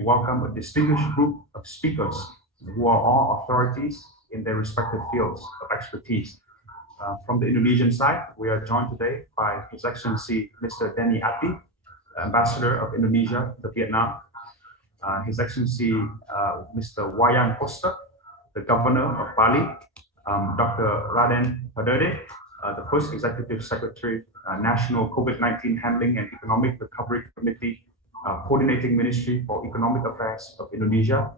to welcome a distinguished group of speakers who are all authorities in their respective fields of expertise. From the Indonesian side, we are joined today by His Excellency Mr. Denny Abdi, Ambassador of Indonesia to Vietnam, His Excellency Mr. Wayan Koster, the Governor of Bali, Dr. Raden Paderde, the First Executive Secretary, National COVID-19 Handling and Economic Recovery Committee, Coordinating Ministry for Economic Affairs of Indonesia,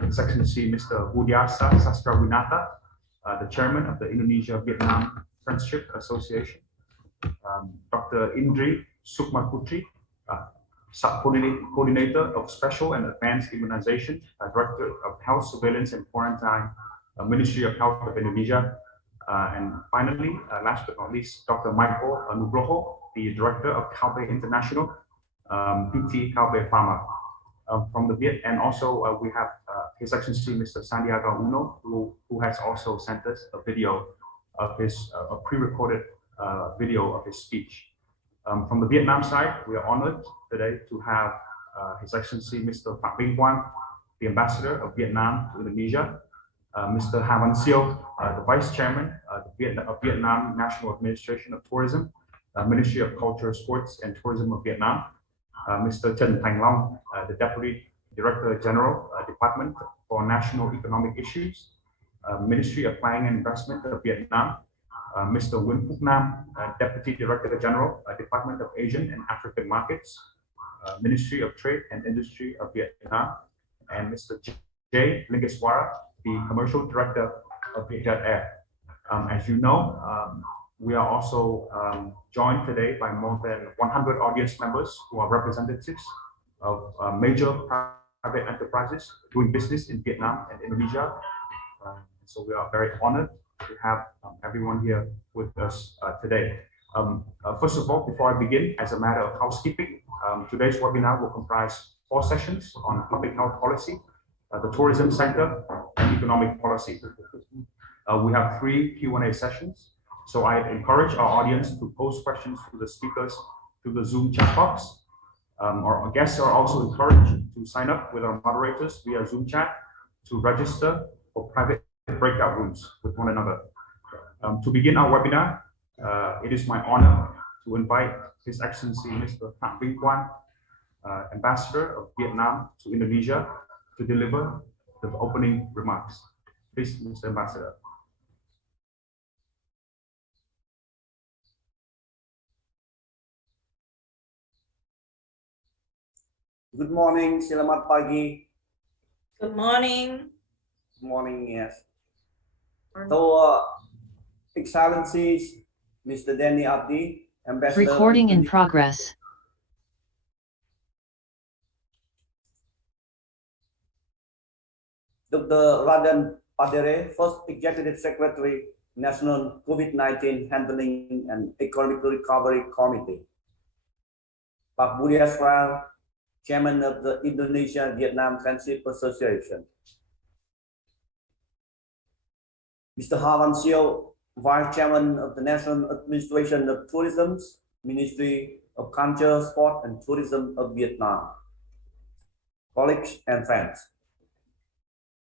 His Excellency Mr. Budiarsa Sastrawinata, the Chairman of the Indonesia-Vietnam Friendship Association, Dr. Indri Sukmaputri, Coordinator of Special and Advanced Immunization, Director of Health Surveillance and Quarantine, Ministry of Health of Indonesia, and finally, last but not least, Dr. Michael Nugroho, the Director of Calbe International, PT Calbe Pharma. From the Viet, and also we have His Excellency Mr. Sandiaga Uno, who has also sent us a video of his a pre-recorded video of his speech. From the Vietnam side, we are honored today to have His Excellency Mr. Pham Quang, the Ambassador of Vietnam to Indonesia, Mr. Havan Sio, the Vice Chairman of Vietnam National Administration of Tourism, Ministry of Culture, Sports and Tourism of Vietnam, Mr. Chen Thanh Long, the Deputy Director General, Department for National Economic Issues, Ministry of Planning and Investment of Vietnam, Mr. Nguyen Phúc Nam, Deputy Director General, Department of Asian and African Markets, Ministry of Trade and Industry of Vietnam, and Mr. Jay Lingeswara, the Commercial Director of Vietjet Air. As you know, we are also joined today by more than 100 audience members who are representatives of major private enterprises doing business in Vietnam and Indonesia. So we are very honored to have everyone here with us today. First of all, before I begin, as a matter of housekeeping, today's webinar will comprise 4 sessions on public health policy, the tourism sector, and economic policy. We have 3 Q&A sessions. So I encourage our audience to post questions to the speakers through the Zoom chat box. Our guests are also encouraged to sign up with our moderators via Zoom chat to register for private breakout rooms with one another. To begin our webinar, it is my honor to invite His Excellency Mr. Pham Quang, Ambassador of Vietnam to Indonesia, to deliver the opening remarks. Please, Mr. Ambassador. Good morning, selamat pagi. Good morning. Good morning, yes. So, Excellencies, Mr. Denny Abdi, Ambassador. Recording in progress. Dr. Raden Paderde, First Executive Secretary, National COVID-19 Handling and Economic Recovery Committee. Pak Budiarsa, Chairman of the Indonesia-Vietnam Friendship Association. Mr. Havan Sio, Vice Chairman of the National Administration of Tourism, Ministry of Culture, Sport and Tourism of Vietnam. Colleagues and friends.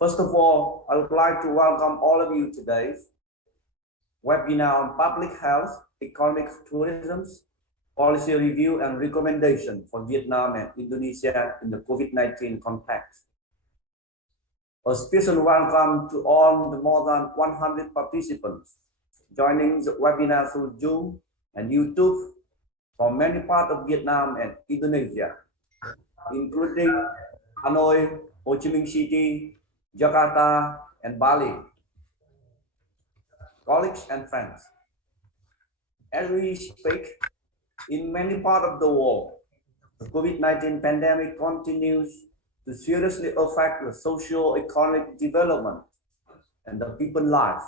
First of all, I would like to welcome all of you to today's webinar on public health, economic tourism, policy review and recommendation for Vietnam and Indonesia in the COVID-19 context. A special welcome to all the more than 100 participants joining the webinar through Zoom and YouTube from many parts of Vietnam and Indonesia, including Hanoi, Ho Chi Minh City, Jakarta, and Bali. Colleagues and friends, as we speak, in many parts of the world, the COVID-19 pandemic continues to seriously affect the socio-economic development and the people's lives,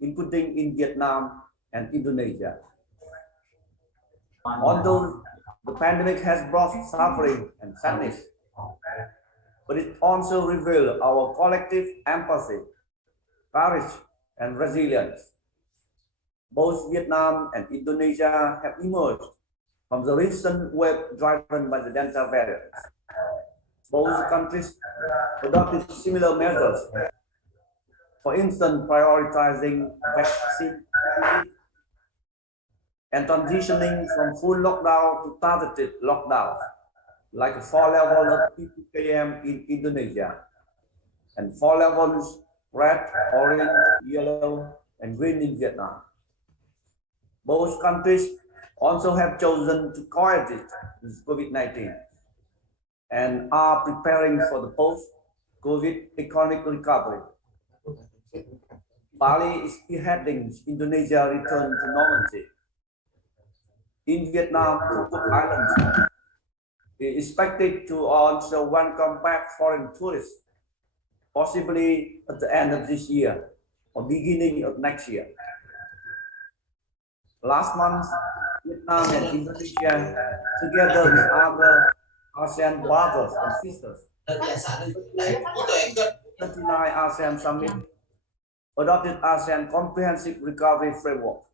including in Vietnam and Indonesia. Although the pandemic has brought suffering and sadness, but it also reveals our collective empathy, courage, and resilience. Both Vietnam and Indonesia have emerged from the recent wave driven by the Delta variant. Both countries adopted similar measures. For instance, prioritizing vaccine and transitioning from full lockdown to targeted lockdowns, like 4 levels of PPKM in Indonesia, and 4 levels red, orange, yellow, and green in Vietnam. Both countries also have chosen to coexist with COVID-19 and are preparing for the post-COVID economic recovery. Bali is spearheading Indonesia's return to normalcy. In Vietnam, Cook Islands is expected to also welcome back foreign tourists, possibly at the end of this year or beginning of next year. Last month, Vietnam and Indonesia, together with other ASEAN brothers and sisters, 39 ASEAN Summit, adopted ASEAN Comprehensive Recovery Framework,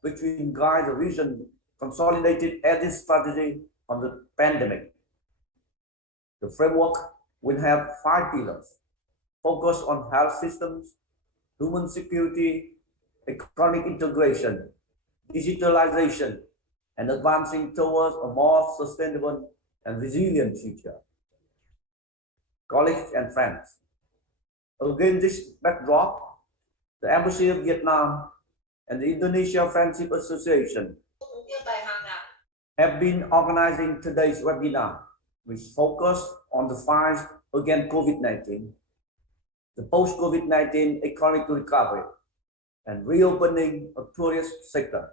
which will guide the region consolidated exit strategy on the pandemic. The framework will have 5 pillars, focused on health systems, human security, economic integration, digitalization, and advancing towards a more sustainable and resilient future. Colleagues and friends, against this backdrop, the Embassy of Vietnam and the Indonesia Friendship Association have been organizing today's webinar, which focus on the fight against COVID-19, the post-COVID-19 economic recovery, and reopening of tourist sector.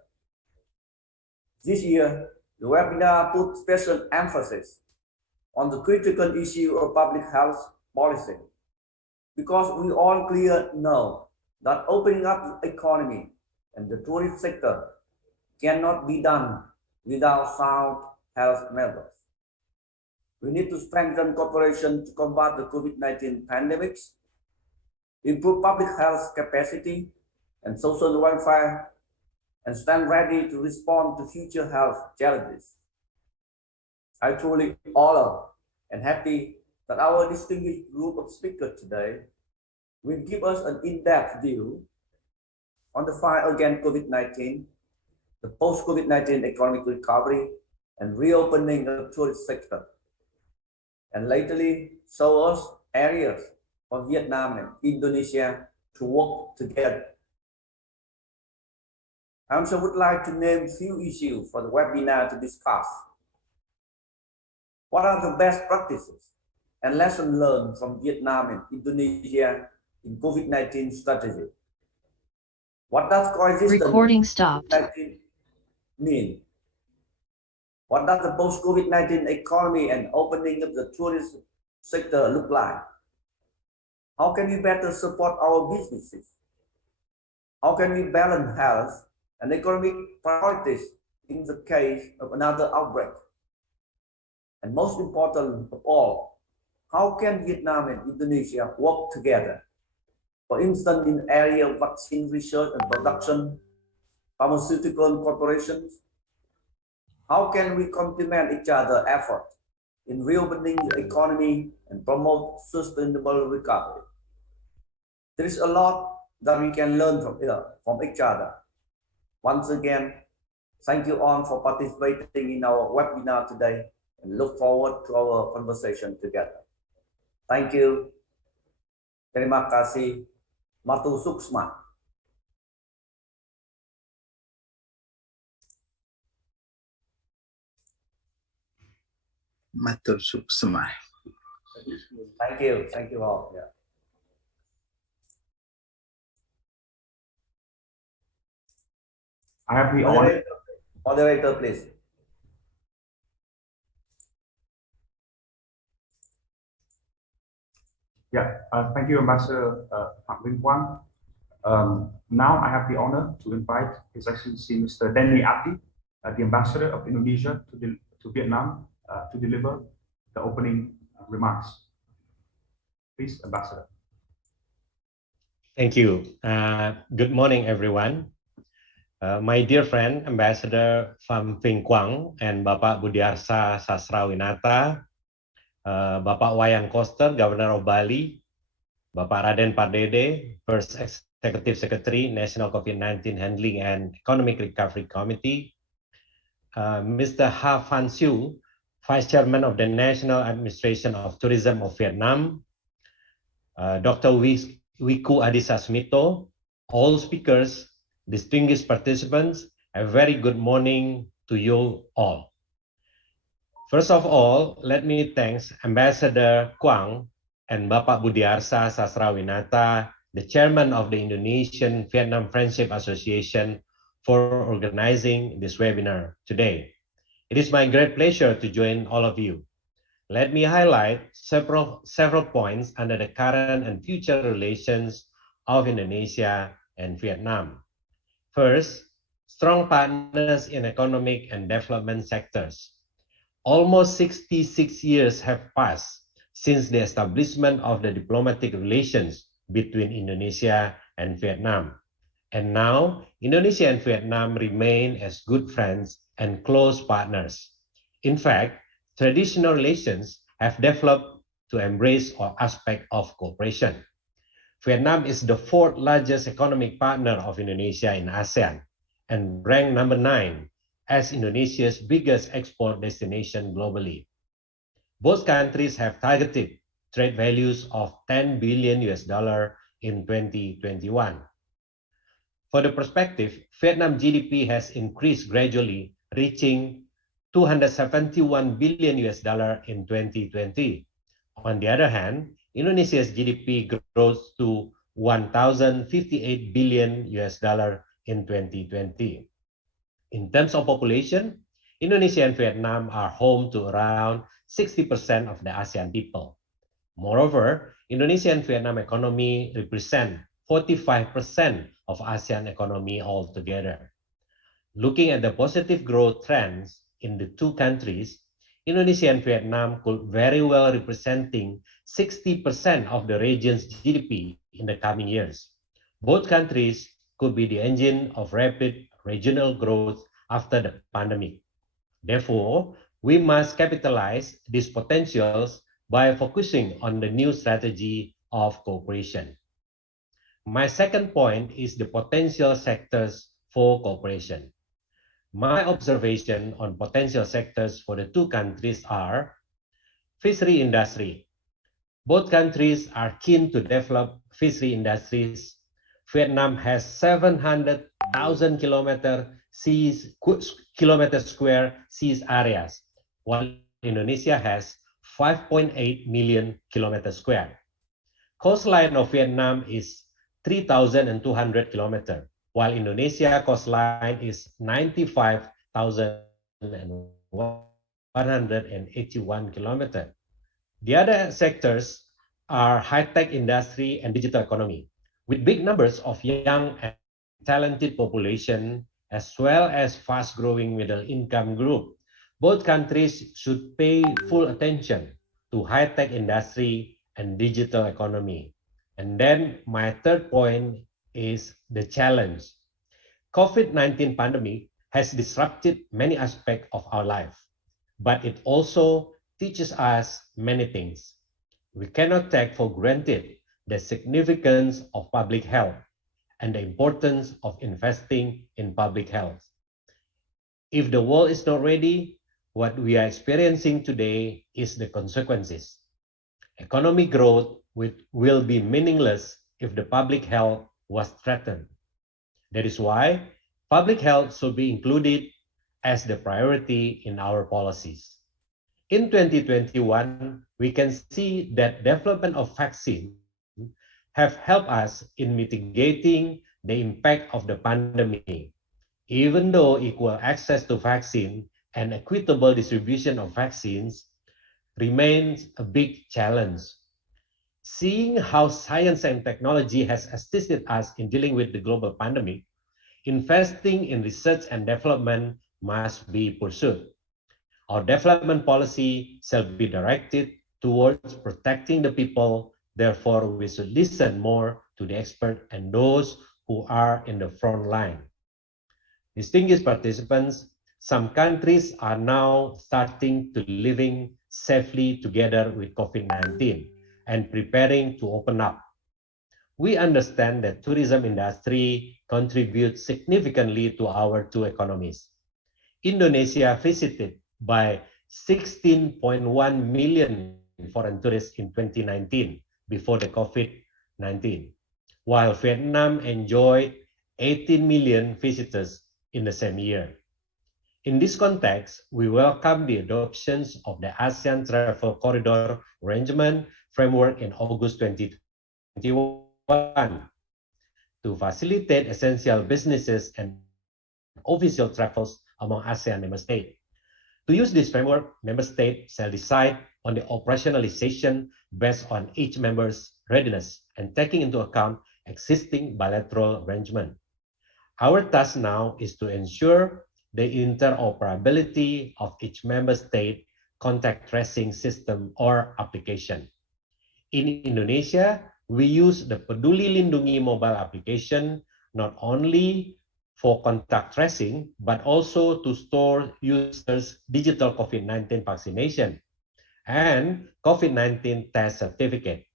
This year, the webinar put special emphasis on the critical issue of public health policy, because we all clearly know that opening up the economy and the tourist sector cannot be done without sound health measures. We need to strengthen cooperation to combat the COVID-19 pandemics, improve public health capacity and social welfare, and stand ready to respond to future health challenges. I truly honored and happy that our distinguished group of speakers today will give us an in-depth view on the fight against COVID-19, the post-COVID-19 economic recovery, and reopening of the tourist sector, and lately show us areas for Vietnam and Indonesia to work together. I also would like to name a few issues for the webinar to discuss. What are the best practices and lessons learned from Vietnam and Indonesia in COVID-19 strategy? What does coexistence Recording stopped. mean? What does the post-COVID-19 economy and opening of the tourist sector look like? How can we better support our businesses? How can we balance health and economic priorities in the case of another outbreak? And most important of all, how can Vietnam and Indonesia work together? For instance, in the area of vaccine research and production, pharmaceutical corporations, how can we complement each other's efforts in reopening the economy and promote sustainable recovery? There is a lot that we can learn from each other. Once again, thank you all for participating in our webinar today and look forward to our conversation together. Thank you. Terima kasih. Matu suksma. Matur suksma. Thank you. Thank you all. Yeah. I have the honor. Moderator, please. Yeah, thank you, Ambassador Vinh Quang. Now I have the honor to invite His Excellency Mr. Denny Abdi, the Ambassador of Indonesia to Vietnam, to deliver the opening remarks. Please, Ambassador. Thank you. Good morning, everyone. My dear friend, Ambassador Pham Quang and Bapak Budiarsa Sastrawinata, Bapak Wayan Koster, Governor of Bali, Bapak Raden Pardede, First Executive Secretary, National COVID-19 Handling and Economic Recovery Committee, Mr. Ha Phan Siu, Vice Chairman of the National Administration of Tourism of Vietnam, Dr. Wiku Adhisa Smito, all speakers, distinguished participants, a very good morning to you all. First of all, let me thank Ambassador Quang and Bapak Budiarsa Sasrawinata, the chairman of the Indonesian Vietnam Friendship Association, for organizing this webinar today. It is my great pleasure to join all of you. Let me highlight several points under the current and future relations of Indonesia and Vietnam. First, strong partners in economic and development sectors. Almost 66 years have passed since the establishment of the diplomatic relations between Indonesia and Vietnam. And now, Indonesia and Vietnam remain as good friends and close partners. In fact, traditional relations have developed to embrace all aspects of cooperation. Vietnam is the fourth largest economic partner of Indonesia in ASEAN and ranked number 9 as Indonesia's biggest export destination globally. Both countries have targeted trade values of $10 billion in 2021. For the perspective, Vietnam GDP has increased gradually, reaching $271 billion in 2020. On the other hand, Indonesia's GDP grows to $1,058 billion in 2020. In terms of population, Indonesia and Vietnam are home to around 60% of the ASEAN people. Moreover, Indonesia and Vietnam economy represent 45% of ASEAN economy altogether. Looking at the positive growth trends in the two countries, Indonesia and Vietnam could very well representing 60% of the region's GDP in the coming years. Both countries could be the engine of rapid regional growth after the pandemic. Therefore, we must capitalize these potentials by focusing on the new strategy of cooperation. My second point is the potential sectors for cooperation. My observation on potential sectors for the two countries are fishery industry. Both countries are keen to develop fishery industries. Vietnam has 700,000 kilometer square seas areas, while Indonesia has 5.8 million kilometers square. Coastline of Vietnam is 3,200 kilometers, while Indonesia coastline is 95,181 kilometers. The other sectors are high-tech industry and digital economy. With big numbers of young and talented population, as well as fast-growing middle-income group, both countries should pay full attention to high-tech industry and digital economy. And then my third point is the challenge. COVID-19 pandemic has disrupted many aspects of our life, but it also teaches us many things. We cannot take for granted the significance of public health and the importance of investing in public health. If the world is not ready, what we are experiencing today is the consequences. Economic growth will be meaningless if the public health was threatened. That is why public health should be included as the priority in our policies. In 2021, we can see that development of vaccine have helped us in mitigating the impact of the pandemic. Even though equal access to vaccine and equitable distribution of vaccines remains a big challenge. Seeing how science and technology has assisted us in dealing with the global pandemic, investing in research and development must be pursued. Our development policy shall be directed towards protecting the people. Therefore, we should listen more to the experts and those who are in the front line. Distinguished participants, some countries are now starting to living safely together with COVID-19 and preparing to open up. We understand that tourism industry contributes significantly to our two economies. Indonesia visited by 16.1 million foreign tourists in 2019 before the COVID-19, while Vietnam enjoyed 18 million visitors in the same year. In this context, we welcome the adoption of the ASEAN Travel Corridor Arrangement framework in August 2021 to facilitate essential businesses and official travels among ASEAN member states. To use this framework, member states shall decide on the operationalization based on each member's readiness and taking into account existing bilateral arrangement. Our task now is to ensure the interoperability of each member state contact tracing system or application. In Indonesia, we use the Peduli Lindungi mobile application not only for contact tracing, but also to store users' digital COVID-19 vaccination and COVID-19 test certificate.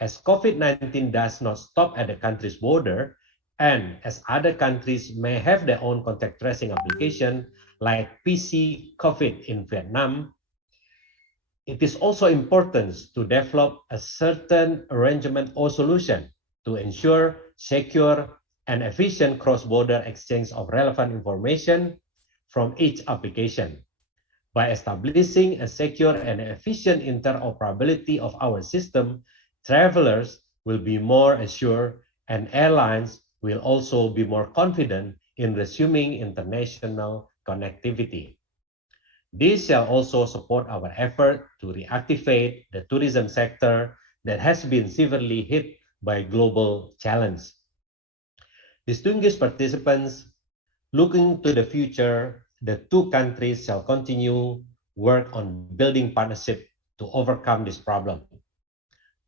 As COVID-19 does not stop at the country's border, and as other countries may have their own contact tracing application, like PC COVID in Vietnam, it is also important to develop a certain arrangement or solution to ensure secure and efficient cross-border exchange of relevant information from each application. By establishing a secure and efficient interoperability of our system, travelers will be more assured and airlines will also be more confident in resuming international connectivity. This shall also support our effort to reactivate the tourism sector that has been severely hit by global challenge. Distinguished participants, looking to the future, the two countries shall continue work on building partnership to overcome this problem.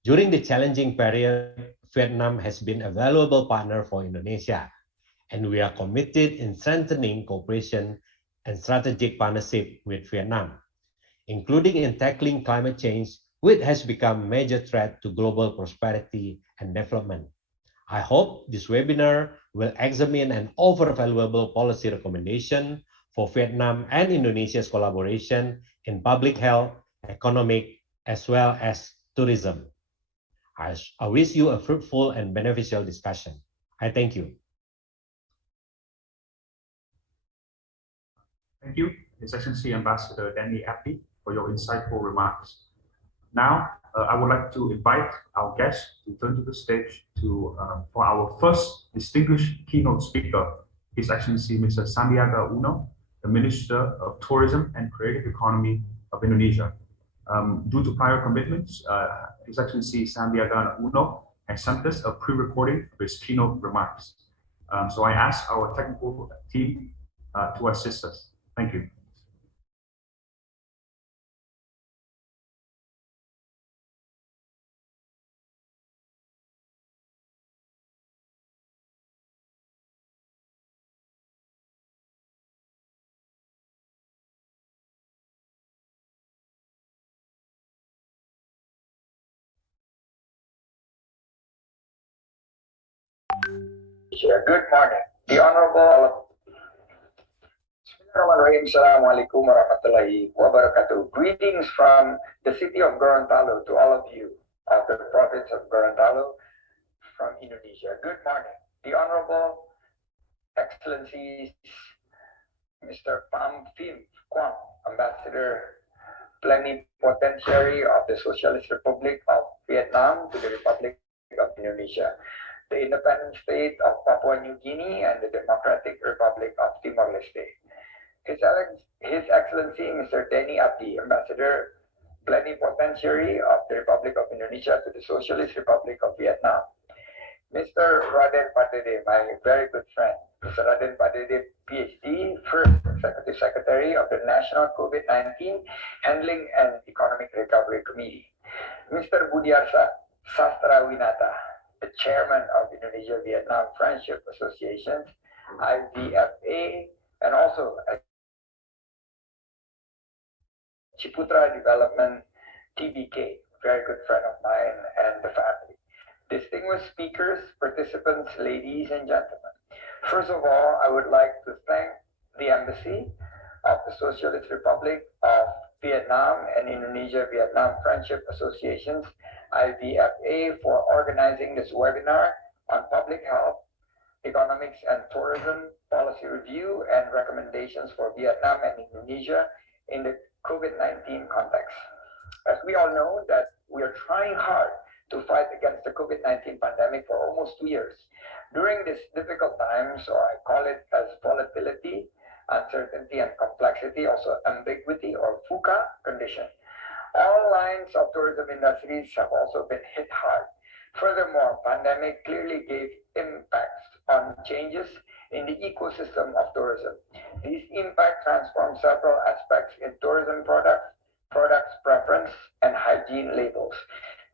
During the challenging period, Vietnam has been a valuable partner for Indonesia, and we are committed in strengthening cooperation and strategic partnership with Vietnam, including in tackling climate change, which has become a major threat to global prosperity and development. I hope this webinar will examine and offer valuable policy recommendation for Vietnam and Indonesia's collaboration in public health, economic, as well as tourism. I wish you a fruitful and beneficial discussion. I thank you. Thank you, His Excellency Ambassador Denny Abdi, for your insightful remarks. Now, I would like to invite our guests to turn to the stage for our first distinguished keynote speaker, His Excellency Mr. Sandiaga Uno, the Minister of Tourism and Creative Economy of Indonesia. Due to prior commitments, His Excellency Sandiaga Uno has sent us a pre-recording of his keynote remarks. So I ask our technical team to assist us. Thank you. Good morning. The Honorable Assalamualaikum warahmatullahi wabarakatuh. Greetings from the city of Gorontalo to all of you of the province of Gorontalo from Indonesia. Good morning. The Honorable Excellencies Mr. Pham Quang, Ambassador Plenipotentiary of the Socialist Republic of Vietnam to the Republic of Indonesia, the independent state of Papua New Guinea, and the Democratic Republic of Timor-Leste. His Excellency Mr. Denny Abdi, Ambassador Plenipotentiary of the Republic of Indonesia to the Socialist Republic of Vietnam. Mr. Raden Pardede, my very good friend, Mr. Raden Pardede, PhD, First Executive Secretary of the National COVID-19 Handling and Economic Recovery Committee. Mr. Budiarsa Sastrawinata, the Chairman of Indonesia-Vietnam Friendship Association, IVFA, and also Ciputra Development, TBK, very good friend of mine and the family. Distinguished speakers, participants, ladies and gentlemen. First of all, I would like to thank the Embassy of the Socialist Republic of Viet Nam and Indonesia Vietnam Friendship Associations, IVFA, for organizing this webinar on public health, economics and tourism, policy review and recommendations for Vietnam and Indonesia in the COVID-19 context. As we all know that we are trying hard to fight against the COVID-19 pandemic for almost 2 years. During these difficult times, or I call it as volatility, uncertainty and complexity, also ambiguity or VUCA condition, all lines of tourism industries have also been hit hard. Furthermore, pandemic clearly gave impacts on changes in the ecosystem of tourism. These impacts transform several aspects in tourism products preference, and hygiene labels.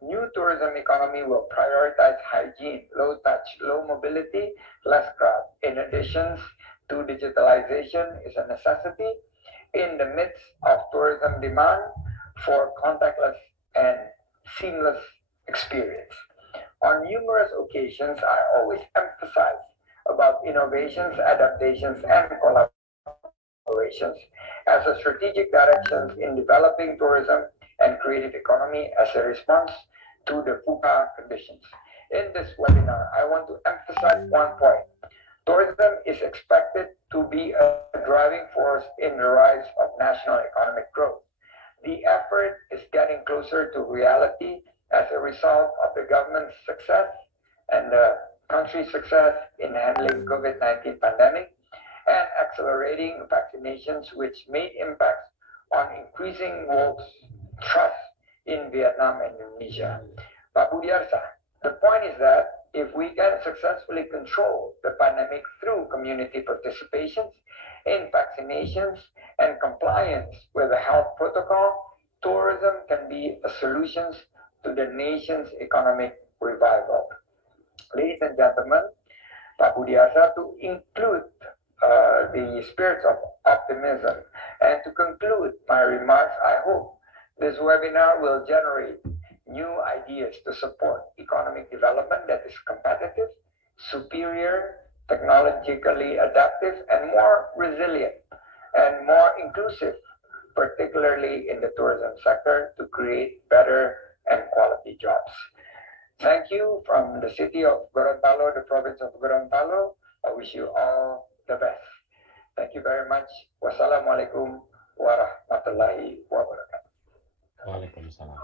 New tourism economy will prioritize hygiene, low touch, low mobility, less crowd. In addition to digitalization is a necessity in the midst of tourism demand for contactless and seamless experience. On numerous occasions, I always emphasize about innovations, adaptations, and collaborations as a strategic directions in developing tourism and creative economy as a response to the VUCA conditions. In this webinar, I want to emphasize one point. Tourism is expected to be a driving force in the rise of national economic growth. The effort is getting closer to reality as a result of the government's success and the country's success in handling COVID-19 pandemic and accelerating vaccinations, which made impacts on increasing world's trust in Vietnam and Indonesia. Pak Budiarsa, the point is that if we can successfully control the pandemic through community participations in vaccinations and compliance with the health protocol, tourism can be a solution to the nation's economic revival. Ladies and gentlemen, Pak Budiarsa, to include the spirits of optimism and to conclude my remarks, I hope this webinar will generate new ideas to support economic development that is competitive, superior, technologically adaptive, and more resilient and more inclusive, particularly in the tourism sector, to create better and quality jobs. Thank you from the city of Gorontalo, the province of Gorontalo. I wish you all the best. Thank you very much. Wassalamualaikum warahmatullahi wabarakatuh. Waalaikumsalam.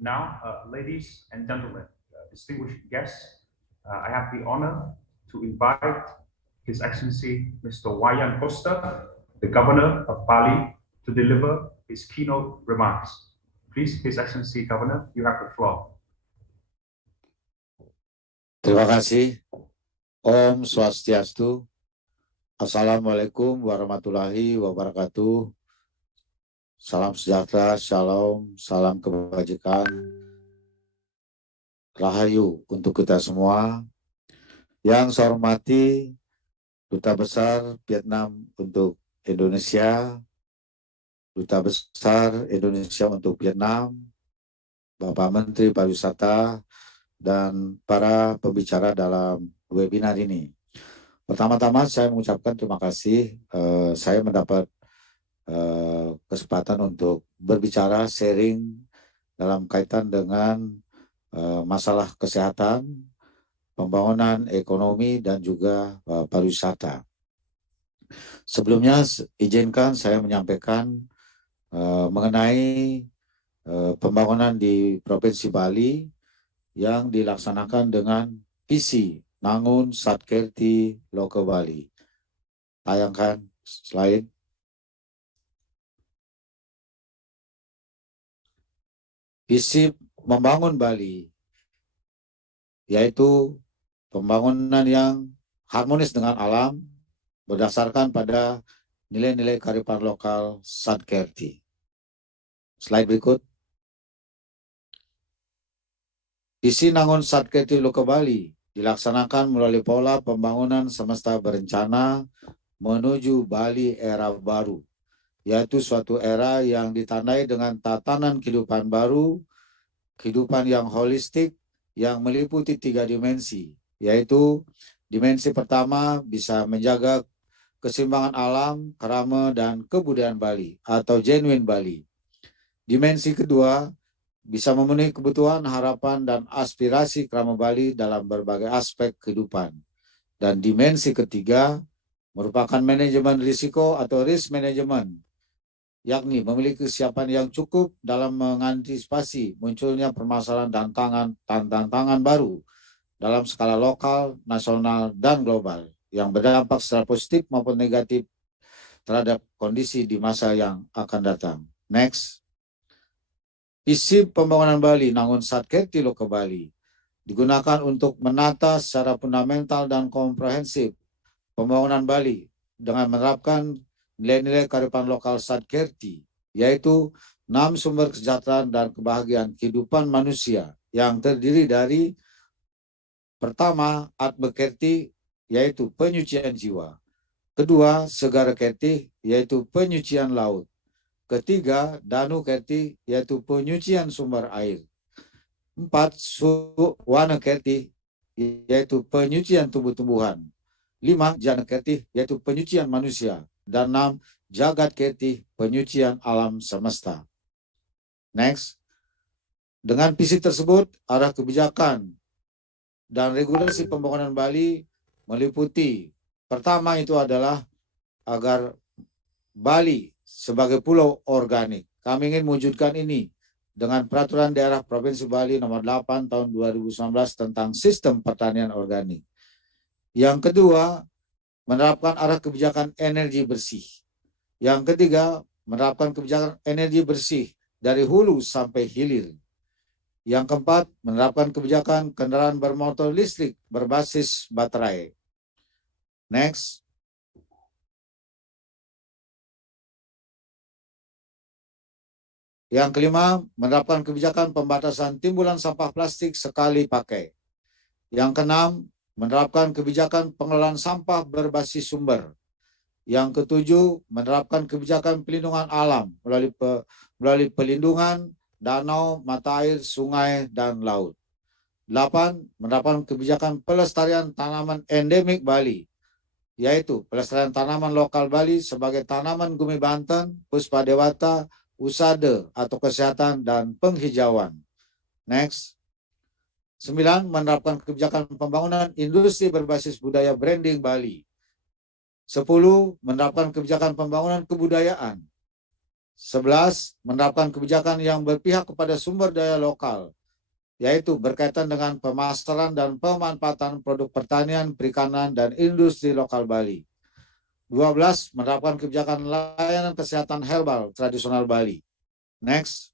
Now, ladies and gentlemen, distinguished guests, I have the honor to invite His Excellency Mr. Wayan Koster, the Governor of Bali, to deliver his keynote remarks. Please, His Excellency Governor, you have the floor. Terima kasih. Om Swastiastu. Assalamualaikum warahmatullahi wabarakatuh. Salam sejahtera, shalom, salam kebajikan, rahayu untuk kita semua. Yang saya hormati Duta Besar Vietnam untuk Indonesia, Duta Besar Indonesia untuk Vietnam, Bapak Menteri Pariwisata, dan para pembicara dalam webinar ini. Pertama-tama saya mengucapkan terima kasih. Saya mendapat kesempatan untuk berbicara, sharing dalam kaitan dengan masalah kesehatan, pembangunan ekonomi, dan juga pariwisata. Sebelumnya izinkan saya menyampaikan mengenai pembangunan di Provinsi Bali yang dilaksanakan dengan visi Nangun Satkerti Loke Bali. Tayangkan slide. Visi membangun Bali, yaitu pembangunan yang harmonis dengan alam berdasarkan pada nilai-nilai kearifan lokal Satkerti. Slide berikut. Visi Nangun Satkerti Luka Bali dilaksanakan melalui pola pembangunan semesta berencana menuju Bali era baru, yaitu suatu era yang ditandai dengan tatanan kehidupan baru, kehidupan yang holistik, yang meliputi 3 dimensi, yaitu dimensi pertama bisa menjaga keseimbangan alam, kerama, dan kebudayaan Bali atau genuine Bali. Dimensi kedua bisa memenuhi kebutuhan, harapan, dan aspirasi kerama Bali dalam berbagai aspek kehidupan. Dan dimensi ketiga merupakan manajemen risiko atau risk management, yakni memiliki kesiapan yang cukup dalam mengantisipasi munculnya permasalahan dan tantangan baru dalam skala lokal, nasional, dan global yang berdampak secara positif maupun negatif terhadap kondisi di masa yang akan datang. Next. Visi pembangunan Bali Nangun Satkerti Loka Bali digunakan untuk menata secara fundamental dan komprehensif pembangunan Bali dengan menerapkan nilai-nilai kearifan lokal Satkerti, yaitu 6 sumber kesejahteraan dan kebahagiaan kehidupan manusia yang terdiri dari pertama, Atma Kerti, yaitu penyucian jiwa. Kedua, Segara Kerti, yaitu penyucian laut. Ketiga, Danu Kerti, yaitu penyucian sumber air. 4, Wana Kerti, yaitu penyucian tumbuh-tumbuhan. 5, Jana Kerti, yaitu penyucian manusia. Dan 6, Jagat Kerti, penyucian alam semesta. Next. Dengan visi tersebut, arah kebijakan dan regulasi pembangunan Bali meliputi, pertama itu adalah agar Bali sebagai pulau organik. Kami ingin mewujudkan ini dengan Peraturan Daerah Provinsi Bali nomor 8 tahun 2019 tentang sistem pertanian organik. Yang kedua, menerapkan arah kebijakan energi bersih. Yang ketiga, menerapkan kebijakan energi bersih dari hulu sampai hilir. Yang keempat, menerapkan kebijakan kendaraan bermotor listrik berbasis baterai. Next. Yang kelima, menerapkan kebijakan pembatasan timbulan sampah plastik sekali pakai. Yang keenam, menerapkan kebijakan pengelolaan sampah berbasis sumber. Yang ketujuh, menerapkan kebijakan pelindungan alam melalui pelindungan danau, mata air, sungai, dan laut. 8. Menerapkan kebijakan pelestarian tanaman endemik Bali, yaitu pelestarian tanaman lokal Bali sebagai tanaman gumi Banten, puspa dewata, usade atau kesehatan, dan penghijauan. Next. 9. Menerapkan kebijakan pembangunan industri berbasis budaya branding Bali. 10. Menerapkan kebijakan pembangunan kebudayaan. 11. Menerapkan kebijakan yang berpihak kepada sumber daya lokal, yaitu berkaitan dengan pemasaran dan pemanfaatan produk pertanian, perikanan, dan industri lokal Bali. 12. Menerapkan kebijakan layanan kesehatan herbal tradisional Bali. Next.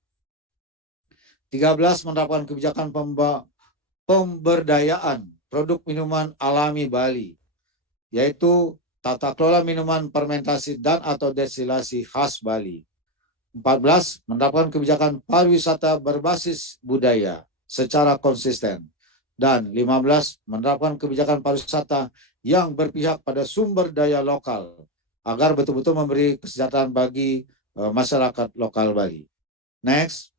13. Menerapkan kebijakan pemberdayaan produk minuman alami Bali, yaitu tata kelola minuman fermentasi dan atau destilasi khas Bali. 14. Menerapkan kebijakan pariwisata berbasis budaya secara konsisten. Dan 15. Menerapkan kebijakan pariwisata yang berpihak pada sumber daya lokal agar betul-betul memberi kesejahteraan bagi masyarakat lokal Bali. Next.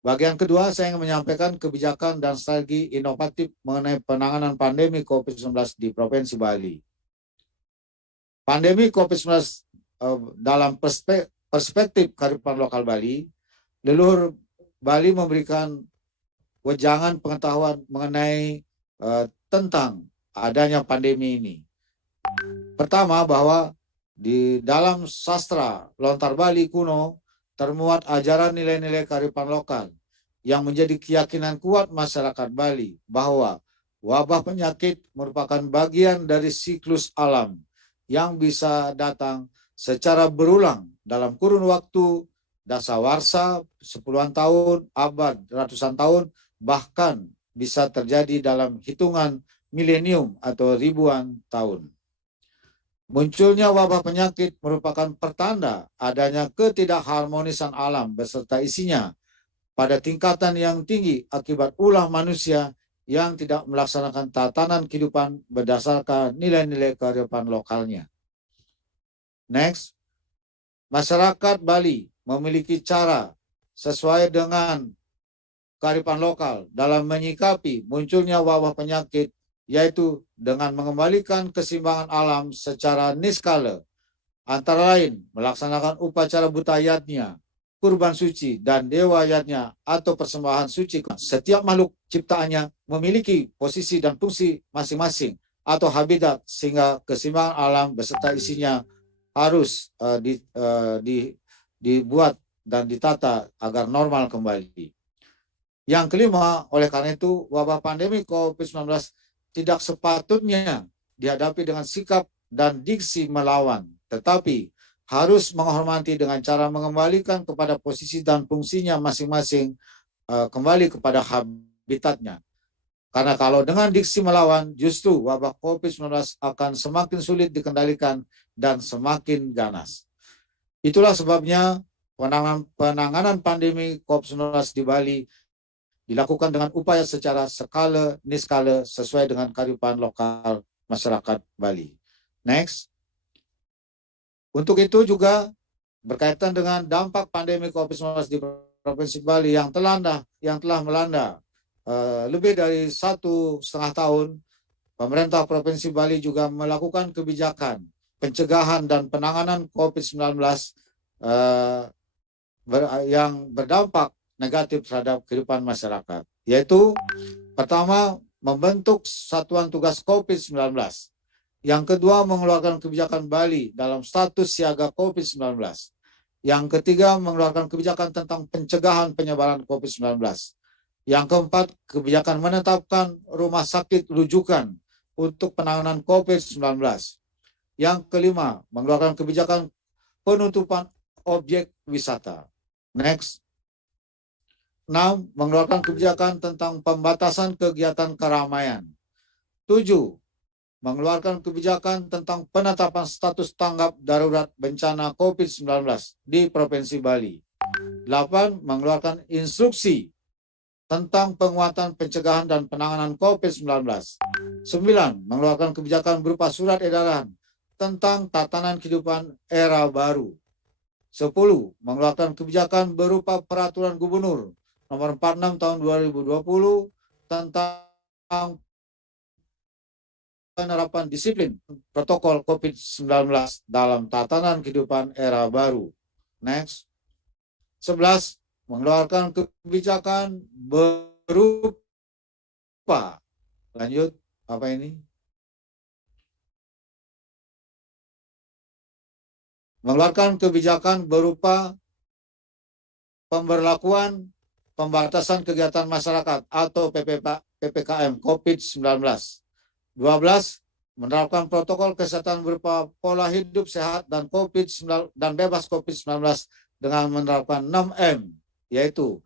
Bagian kedua, saya ingin menyampaikan kebijakan dan strategi inovatif mengenai penanganan pandemi COVID-19 di Provinsi Bali. Pandemi COVID-19 dalam perspektif kearifan lokal Bali, leluhur Bali memberikan wejangan pengetahuan mengenai tentang adanya pandemi ini. Pertama, bahwa di dalam sastra lontar Bali kuno termuat ajaran nilai-nilai kearifan lokal yang menjadi keyakinan kuat masyarakat Bali bahwa wabah penyakit merupakan bagian dari siklus alam yang bisa datang secara berulang dalam kurun waktu dasawarsa, 10-an tahun, abad, ratusan tahun, bahkan bisa terjadi dalam hitungan milenium atau ribuan tahun. Munculnya wabah penyakit merupakan pertanda adanya ketidakharmonisan alam beserta isinya pada tingkatan yang tinggi akibat ulah manusia yang tidak melaksanakan tatanan kehidupan berdasarkan nilai-nilai kearifan lokalnya. Next, masyarakat Bali memiliki cara sesuai dengan kearifan lokal dalam menyikapi munculnya wabah penyakit, yaitu dengan mengembalikan keseimbangan alam secara niskala, antara lain melaksanakan upacara butayatnya, kurban suci, dan dewa yatnya atau persembahan suci. Setiap makhluk ciptaannya memiliki posisi dan fungsi masing-masing atau habitat, sehingga keseimbangan alam beserta isinya harus dibuat dan ditata agar normal kembali. Yang kelima, oleh karena itu, wabah pandemi COVID-19 tidak sepatutnya dihadapi dengan sikap dan diksi melawan, tetapi harus menghormati dengan cara mengembalikan kepada posisi dan fungsinya masing-masing, kembali kepada habitatnya. Karena kalau dengan diksi melawan, justru wabah COVID-19 akan semakin sulit dikendalikan dan semakin ganas. Itulah sebabnya penanganan pandemi COVID-19 di Bali dilakukan dengan upaya secara skala niskala sesuai dengan kearifan lokal masyarakat Bali. Next. Untuk itu juga berkaitan dengan dampak pandemi COVID-19 di Provinsi Bali yang telah melanda lebih dari 1,5 tahun, pemerintah Provinsi Bali juga melakukan kebijakan pencegahan dan penanganan COVID-19 yang berdampak negatif terhadap kehidupan masyarakat, yaitu pertama, membentuk Satuan Tugas COVID-19. Yang kedua, mengeluarkan kebijakan Bali dalam status siaga COVID-19. Yang ketiga, mengeluarkan kebijakan tentang pencegahan penyebaran COVID-19. Yang keempat, kebijakan menetapkan rumah sakit rujukan untuk penanganan COVID-19. Yang kelima, mengeluarkan kebijakan penutupan objek wisata. Next. 6. Mengeluarkan kebijakan tentang pembatasan kegiatan keramaian. 7. Mengeluarkan kebijakan tentang penetapan status tanggap darurat bencana COVID-19 di Provinsi Bali. 8. Mengeluarkan instruksi tentang penguatan pencegahan dan penanganan COVID-19. 9. Mengeluarkan kebijakan berupa surat edaran tentang tatanan kehidupan era baru. 10. Mengeluarkan kebijakan berupa peraturan gubernur nomor 46 tahun 2020 tentang penerapan disiplin protokol COVID-19 dalam tatanan kehidupan era baru. Next. 11. Mengeluarkan kebijakan berupa, lanjut, apa ini? Mengeluarkan kebijakan berupa pemberlakuan pembatasan kegiatan masyarakat atau PPKM COVID-19. 12. Menerapkan protokol kesehatan berupa pola hidup sehat dan bebas COVID-19 dengan menerapkan 6M, yaitu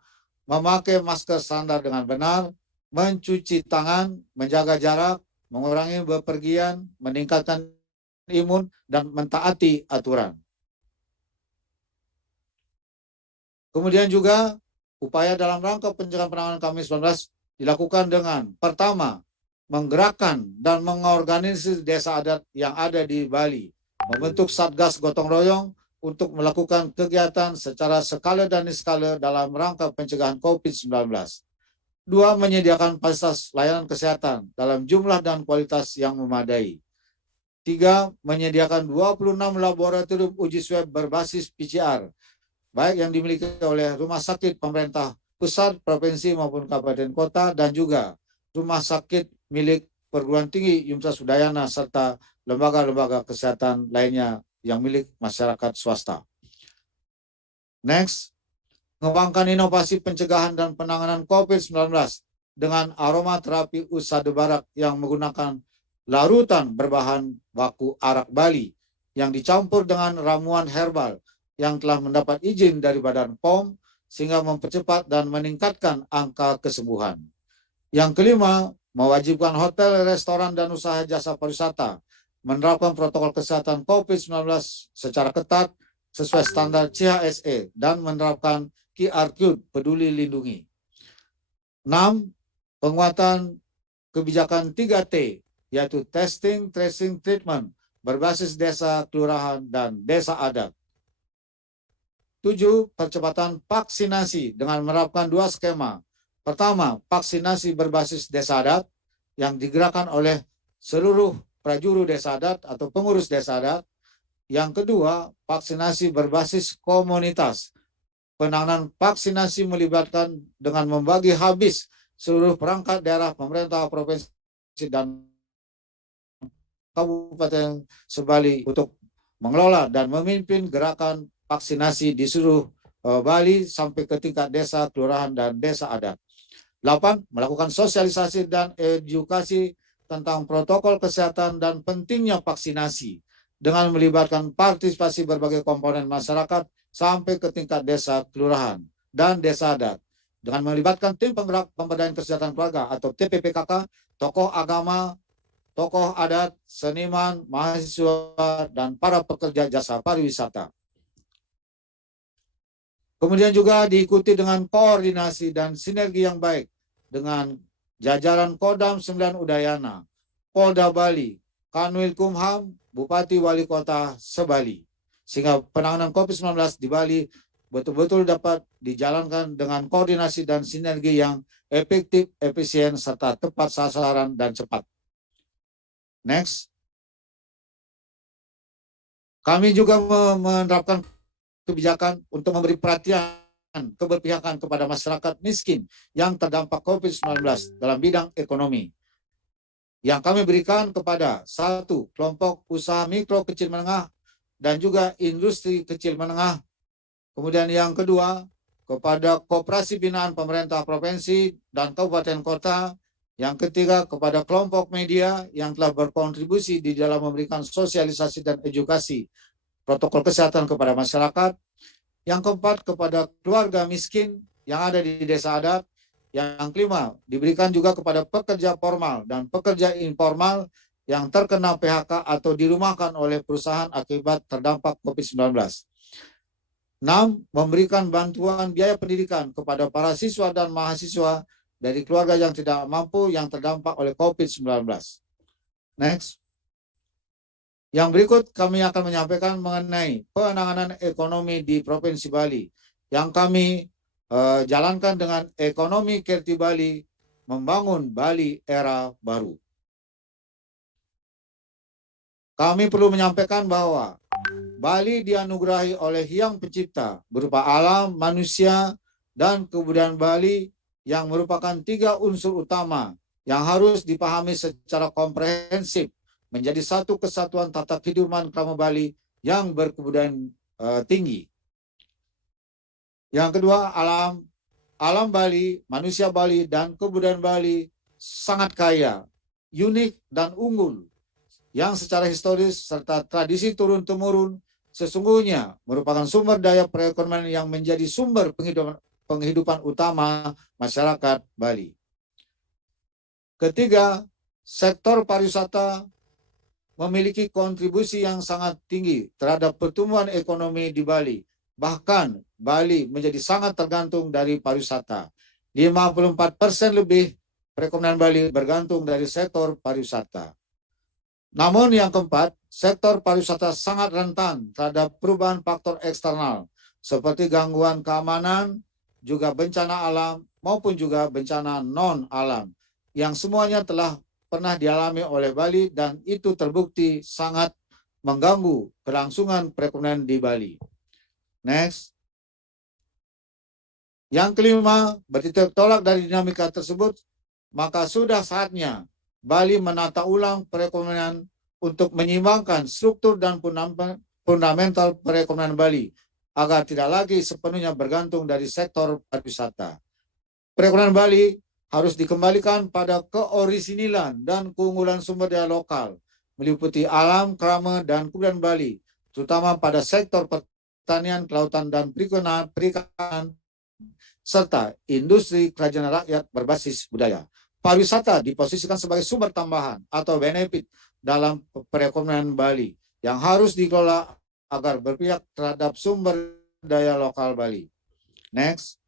memakai masker standar dengan benar, mencuci tangan, menjaga jarak, mengurangi bepergian, meningkatkan imun, dan mentaati aturan. Kemudian juga upaya dalam rangka pencegahan penanganan COVID-19 dilakukan dengan pertama, menggerakkan dan mengorganisir desa adat yang ada di Bali, membentuk satgas gotong royong untuk melakukan kegiatan secara skala dan niskala dalam rangka pencegahan COVID-19. 2. Menyediakan fasilitas layanan kesehatan dalam jumlah dan kualitas yang memadai. 3. Menyediakan 26 laboratorium uji swab berbasis PCR, baik yang dimiliki oleh rumah sakit pemerintah pusat, provinsi maupun kabupaten kota, dan juga rumah sakit milik perguruan tinggi Universitas Udayana serta lembaga-lembaga kesehatan lainnya yang milik masyarakat swasta. Next, mengembangkan inovasi pencegahan dan penanganan COVID-19 dengan aromaterapi usada barak yang menggunakan larutan berbahan baku arak Bali yang dicampur dengan ramuan herbal yang telah mendapat izin dari Badan POM sehingga mempercepat dan meningkatkan angka kesembuhan. Yang kelima, mewajibkan hotel, restoran, dan usaha jasa pariwisata menerapkan protokol kesehatan COVID-19 secara ketat sesuai standar CHSE dan menerapkan QR Code Peduli Lindungi. 6. Penguatan kebijakan 3T, yaitu testing, tracing, treatment, berbasis desa, kelurahan, dan desa adat. 7. Percepatan vaksinasi dengan menerapkan 2 skema. Pertama, vaksinasi berbasis desa adat yang digerakkan oleh seluruh prajuru desa adat atau pengurus desa adat. Yang kedua, vaksinasi berbasis komunitas. Penanganan vaksinasi melibatkan dengan membagi habis seluruh perangkat daerah, pemerintah provinsi dan kabupaten sebali untuk mengelola dan memimpin gerakan vaksinasi di seluruh Bali sampai ke tingkat desa, kelurahan, dan desa adat. 8. Melakukan sosialisasi dan edukasi tentang protokol kesehatan dan pentingnya vaksinasi dengan melibatkan partisipasi berbagai komponen masyarakat sampai ke tingkat desa, kelurahan, dan desa adat. Dengan melibatkan tim penggerak pemberdayaan kesehatan keluarga atau TPPKK, tokoh agama, tokoh adat, seniman, mahasiswa, dan para pekerja jasa pariwisata. Kemudian juga diikuti dengan koordinasi dan sinergi yang baik dengan jajaran Kodam 9 Udayana, Polda Bali, Kanwil Kumham, Bupati Wali Kota Sebali. Sehingga penanganan COVID-19 di Bali betul-betul dapat dijalankan dengan koordinasi dan sinergi yang efektif, efisien, serta tepat sasaran dan cepat. Next. Kami juga menerapkan kebijakan untuk memberi perhatian keberpihakan kepada masyarakat miskin yang terdampak COVID-19 dalam bidang ekonomi. Yang kami berikan kepada 1. Kelompok usaha mikro kecil menengah dan juga industri kecil menengah. Kemudian yang kedua, kepada koperasi binaan pemerintah provinsi dan kabupaten kota. Yang ketiga, kepada kelompok media yang telah berkontribusi di dalam memberikan sosialisasi dan edukasi protokol kesehatan kepada masyarakat. Yang keempat, kepada keluarga miskin yang ada di desa adat. Yang kelima, diberikan juga kepada pekerja formal dan pekerja informal yang terkena PHK atau dirumahkan oleh perusahaan akibat terdampak COVID-19. 6. Memberikan bantuan biaya pendidikan kepada para siswa dan mahasiswa dari keluarga yang tidak mampu yang terdampak oleh COVID-19. Next. Yang berikut kami akan menyampaikan mengenai penanganan ekonomi di Provinsi Bali yang kami jalankan dengan ekonomi Kerti Bali, membangun Bali era baru. Kami perlu menyampaikan bahwa Bali dianugerahi oleh Hyang Pencipta berupa alam, manusia, dan kebudayaan Bali yang merupakan 3 unsur utama yang harus dipahami secara komprehensif menjadi satu kesatuan tata kehidupan krama Bali yang berkebudayaan tinggi. Yang kedua, alam Bali, manusia Bali, dan kebudayaan Bali sangat kaya, unik, dan unggul, yang secara historis serta tradisi turun-temurun sesungguhnya merupakan sumber daya perekonomian yang menjadi sumber penghidupan utama masyarakat Bali. Ketiga, sektor pariwisata memiliki kontribusi yang sangat tinggi terhadap pertumbuhan ekonomi di Bali. Bahkan Bali menjadi sangat tergantung dari pariwisata. 54% lebih perekonomian Bali bergantung dari sektor pariwisata. Namun yang keempat, sektor pariwisata sangat rentan terhadap perubahan faktor eksternal seperti gangguan keamanan, juga bencana alam maupun juga bencana non-alam yang semuanya telah pernah dialami oleh Bali dan itu terbukti sangat mengganggu kelangsungan perekonomian di Bali. Next. Yang kelima, bertitik tolak dari dinamika tersebut, maka sudah saatnya Bali menata ulang perekonomian untuk menyeimbangkan struktur dan fundamental perekonomian Bali agar tidak lagi sepenuhnya bergantung dari sektor pariwisata. Perekonomian Bali harus dikembalikan pada keorisinilan dan keunggulan sumber daya lokal, meliputi alam, krama, dan kebudayaan Bali, terutama pada sektor pertanian, kelautan, dan perikanan, serta industri kerajaan rakyat berbasis budaya. Pariwisata diposisikan sebagai sumber tambahan atau benefit dalam perekonomian Bali yang harus dikelola agar berpihak terhadap sumber daya lokal Bali. Next.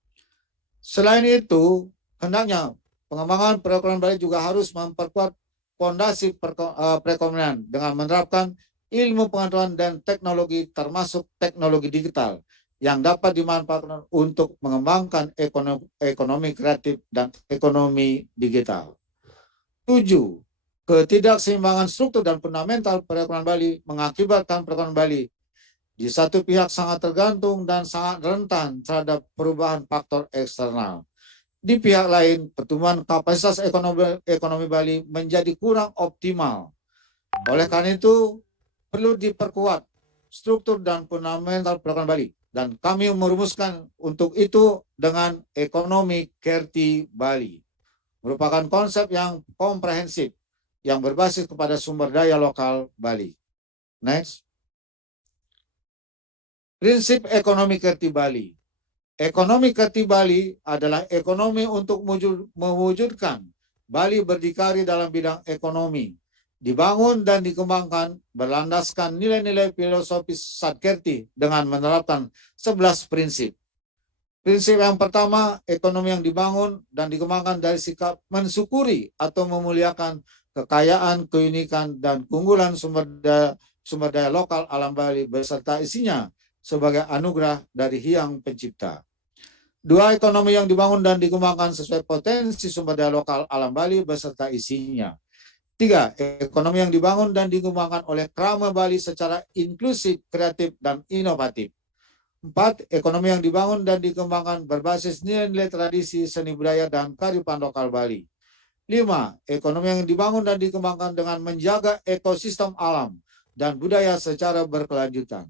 Selain itu, hendaknya pengembangan perekonomian Bali juga harus memperkuat fondasi perekonomian dengan menerapkan ilmu pengetahuan dan teknologi termasuk teknologi digital yang dapat dimanfaatkan untuk mengembangkan ekonomi kreatif dan ekonomi digital. 7. Ketidakseimbangan struktur dan fundamental perekonomian Bali mengakibatkan perekonomian Bali di satu pihak sangat tergantung dan sangat rentan terhadap perubahan faktor eksternal. Di pihak lain, pertumbuhan kapasitas ekonomi Bali menjadi kurang optimal. Oleh karena itu, perlu diperkuat struktur dan fundamental perekonomian Bali. Dan kami merumuskan untuk itu dengan ekonomi Kerti Bali. Merupakan konsep yang komprehensif yang berbasis kepada sumber daya lokal Bali. Next. Prinsip ekonomi Kerti Bali. Ekonomi Kerti Bali adalah ekonomi untuk mewujudkan Bali berdikari dalam bidang ekonomi, dibangun dan dikembangkan berlandaskan nilai-nilai filosofis Satkerti dengan menerapkan 11 prinsip. Prinsip yang pertama, ekonomi yang dibangun dan dikembangkan dari sikap mensyukuri atau memuliakan kekayaan, keunikan, dan keunggulan sumber daya lokal alam Bali beserta isinya sebagai anugerah dari Hyang Pencipta. 2. Ekonomi yang dibangun dan dikembangkan sesuai potensi sumber daya lokal alam Bali beserta isinya. 3. Ekonomi yang dibangun dan dikembangkan oleh krama Bali secara inklusif, kreatif, dan inovatif. 4. Ekonomi yang dibangun dan dikembangkan berbasis nilai-nilai tradisi, seni budaya, dan kearifan lokal Bali. 5. Ekonomi yang dibangun dan dikembangkan dengan menjaga ekosistem alam dan budaya secara berkelanjutan.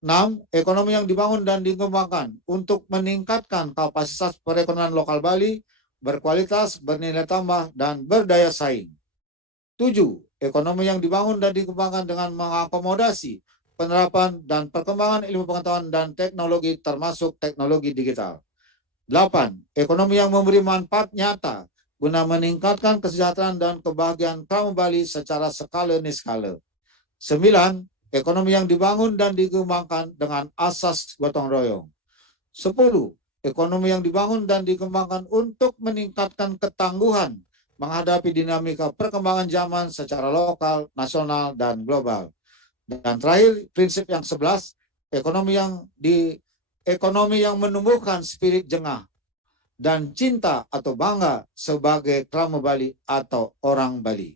6. Ekonomi yang dibangun dan dikembangkan untuk meningkatkan kapasitas perekonomian lokal Bali, berkualitas, bernilai tambah, dan berdaya saing. 7. Ekonomi yang dibangun dan dikembangkan dengan mengakomodasi penerapan dan perkembangan ilmu pengetahuan dan teknologi termasuk teknologi digital. 8. Ekonomi yang memberi manfaat nyata guna meningkatkan kesejahteraan dan kebahagiaan kaum Bali secara skala niskala. 9. Ekonomi yang dibangun dan dikembangkan dengan asas gotong royong. 10. Ekonomi yang dibangun dan dikembangkan untuk meningkatkan ketangguhan menghadapi dinamika perkembangan zaman secara lokal, nasional, dan global. Dan terakhir, prinsip yang 11, ekonomi yang menumbuhkan spirit jengah dan cinta atau bangga sebagai krama Bali atau orang Bali.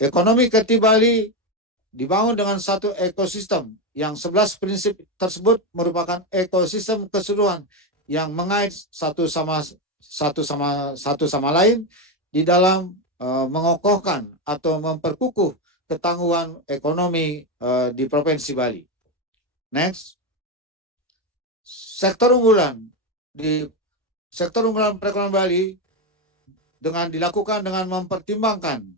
Ekonomi Kerti Bali dibangun dengan satu ekosistem yang 11 prinsip tersebut merupakan ekosistem keseluruhan yang mengait satu sama lain di dalam mengokohkan atau memperkukuh ketangguhan ekonomi di Provinsi Bali. Next. Sektor unggulan perekonomian Bali dilakukan dengan mempertimbangkan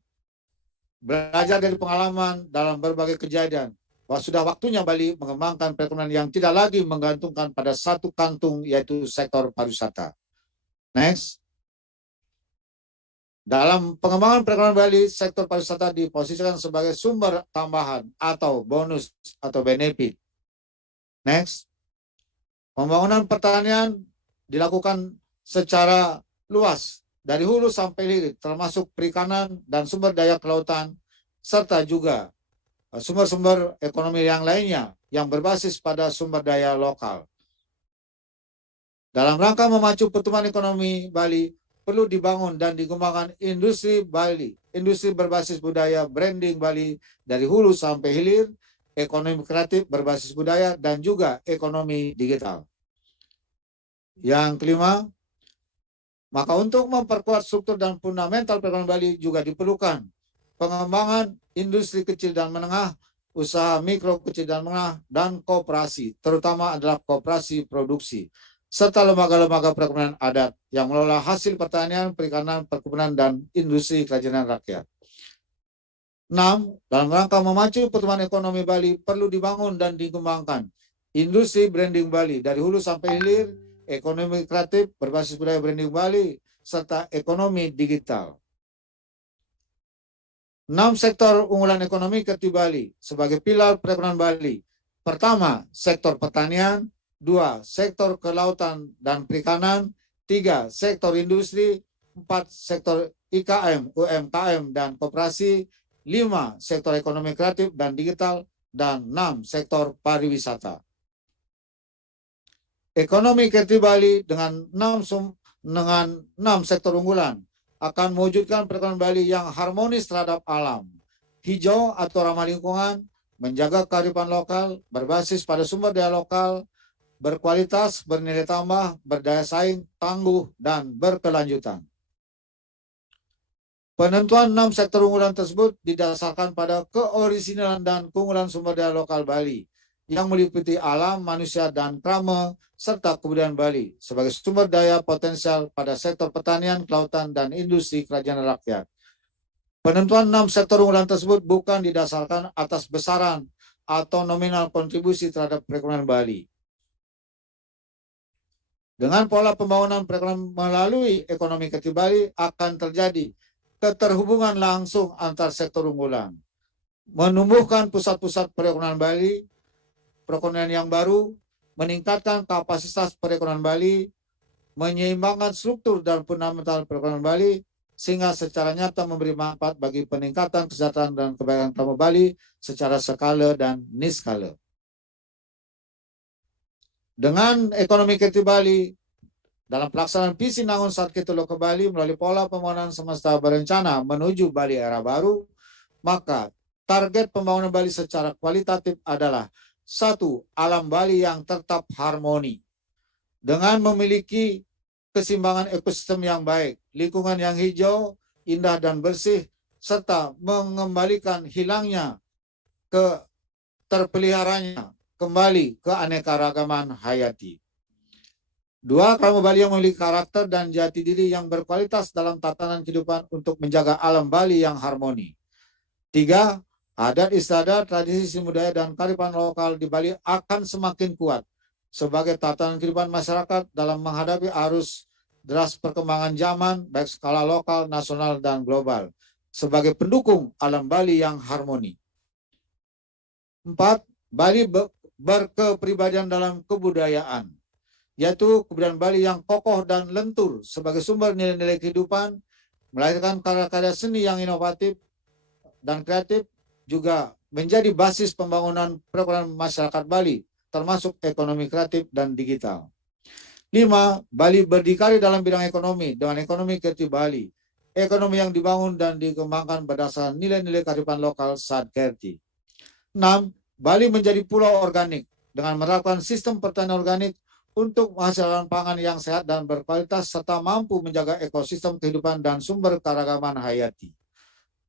belajar dari pengalaman dalam berbagai kejadian bahwa sudah waktunya Bali mengembangkan perekonomian yang tidak lagi menggantungkan pada satu kantung yaitu sektor pariwisata. Next. Dalam pengembangan perekonomian Bali, sektor pariwisata diposisikan sebagai sumber tambahan atau bonus atau benefit. Next. Pembangunan pertanian dilakukan secara luas dari hulu sampai hilir, termasuk perikanan dan sumber daya kelautan, serta juga sumber-sumber ekonomi yang lainnya yang berbasis pada sumber daya lokal. Dalam rangka memacu pertumbuhan ekonomi Bali, perlu dibangun dan dikembangkan industri Bali, industri berbasis budaya, branding Bali dari hulu sampai hilir, ekonomi kreatif berbasis budaya, dan juga ekonomi digital. Yang kelima, maka untuk memperkuat struktur dan fundamental perekonomian Bali juga diperlukan pengembangan industri kecil dan menengah, usaha mikro kecil dan menengah, dan koperasi, terutama adalah koperasi produksi, serta lembaga-lembaga perekonomian adat yang mengelola hasil pertanian, perikanan, perkebunan, dan industri kerajinan rakyat. 6. Dalam rangka memacu pertumbuhan ekonomi Bali, perlu dibangun dan dikembangkan industri branding Bali dari hulu sampai hilir, ekonomi kreatif berbasis budaya branding Bali, serta ekonomi digital. 6 sektor unggulan ekonomi Kerti Bali sebagai pilar perekonomian Bali Pertama, sektor pertanian. 2, sektor kelautan dan perikanan. 3, sektor industri. 4, sektor IKM, UMKM, dan koperasi. 5, sektor ekonomi kreatif dan digital. Dan 6, sektor pariwisata. Ekonomi kreatif Bali dengan 6 sektor unggulan akan mewujudkan perekonomian Bali yang harmonis terhadap alam, hijau atau ramah lingkungan, menjaga kearifan lokal, berbasis pada sumber daya lokal, berkualitas, bernilai tambah, berdaya saing, tangguh, dan berkelanjutan. Penentuan 6 sektor unggulan tersebut didasarkan pada keoriginalan dan keunggulan sumber daya lokal Bali yang meliputi alam, manusia, dan krama, serta kebudayaan Bali sebagai sumber daya potensial pada sektor pertanian, kelautan, dan industri kerajaan rakyat. Penentuan 6 sektor unggulan tersebut bukan didasarkan atas besaran atau nominal kontribusi terhadap perekonomian Bali. Dengan pola pembangunan perekonomian melalui ekonomi kreatif Bali akan terjadi keterhubungan langsung antar sektor unggulan, menumbuhkan pusat-pusat perekonomian Bali, perekonomian yang baru, meningkatkan kapasitas perekonomian Bali, menyeimbangkan struktur dan fundamental perekonomian Bali, sehingga secara nyata memberi manfaat bagi peningkatan kesejahteraan dan kebaikan tamu Bali secara skala dan niskala. Dengan ekonomi kreatif Bali, dalam pelaksanaan visi Nangun saat kita ke Bali melalui pola pembangunan semesta berencana menuju Bali era baru, maka target pembangunan Bali secara kualitatif adalah 1. Alam Bali yang tetap harmoni dengan memiliki keseimbangan ekosistem yang baik, lingkungan yang hijau, indah dan bersih, serta mengembalikan hilangnya terpeliharanya kembali keanekaragaman hayati. 2. Krama Bali yang memiliki karakter dan jati diri yang berkualitas dalam tatanan kehidupan untuk menjaga alam Bali yang harmoni. 3. Adat istiadat, tradisi budaya dan kearifan lokal di Bali akan semakin kuat sebagai tatanan kehidupan masyarakat dalam menghadapi arus deras perkembangan zaman baik skala lokal, nasional, dan global sebagai pendukung alam Bali yang harmoni. 4. Bali berkepribadian dalam kebudayaan, yaitu kebudayaan Bali yang kokoh dan lentur sebagai sumber nilai-nilai kehidupan, melahirkan karya-karya seni yang inovatif dan kreatif, juga menjadi basis pembangunan perekonomian masyarakat Bali, termasuk ekonomi kreatif dan digital. 5. Bali berdikari dalam bidang ekonomi dengan ekonomi kreatif Bali, ekonomi yang dibangun dan dikembangkan berdasarkan nilai-nilai kearifan lokal Sadkerti. 6. Bali menjadi pulau organik dengan menerapkan sistem pertanian organik untuk menghasilkan pangan yang sehat dan berkualitas serta mampu menjaga ekosistem kehidupan dan sumber keragaman hayati.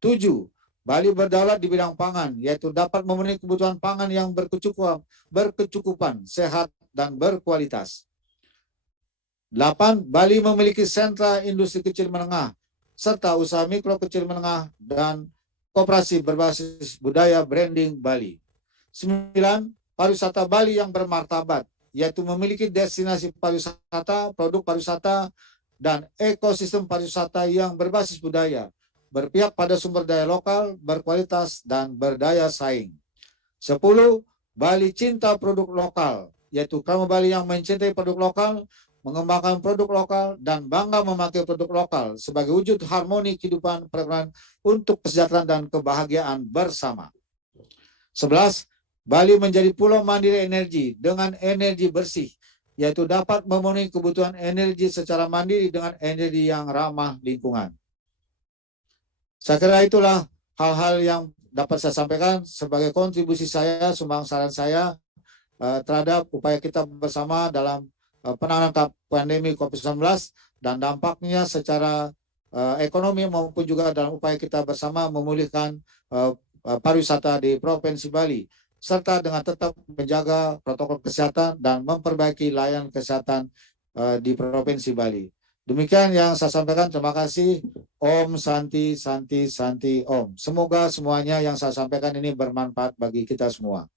7. Bali berdaulat di bidang pangan, yaitu dapat memenuhi kebutuhan pangan yang berkecukupan, sehat, dan berkualitas. 8. Bali memiliki sentra industri kecil menengah, serta usaha mikro kecil menengah dan koperasi berbasis budaya branding Bali. 9. Pariwisata Bali yang bermartabat, yaitu memiliki destinasi pariwisata, produk pariwisata, dan ekosistem pariwisata yang berbasis budaya, berpihak pada sumber daya lokal, berkualitas, dan berdaya saing. 10. Bali cinta produk lokal, yaitu krama Bali yang mencintai produk lokal, mengembangkan produk lokal, dan bangga memakai produk lokal sebagai wujud harmoni kehidupan perekonomian untuk kesejahteraan dan kebahagiaan bersama. 11. Bali menjadi pulau mandiri energi dengan energi bersih, yaitu dapat memenuhi kebutuhan energi secara mandiri dengan energi yang ramah lingkungan. Saya kira itulah hal-hal yang dapat saya sampaikan sebagai kontribusi saya, sumbang saran saya terhadap upaya kita bersama dalam penanganan pandemi COVID-19 dan dampaknya secara ekonomi maupun juga dalam upaya kita bersama memulihkan pariwisata di Provinsi Bali, serta dengan tetap menjaga protokol kesehatan dan memperbaiki layanan kesehatan di Provinsi Bali. Demikian yang saya sampaikan. Terima kasih. Om Santi, Santi, Santi, Om. Semoga semuanya yang saya sampaikan ini bermanfaat bagi kita semua.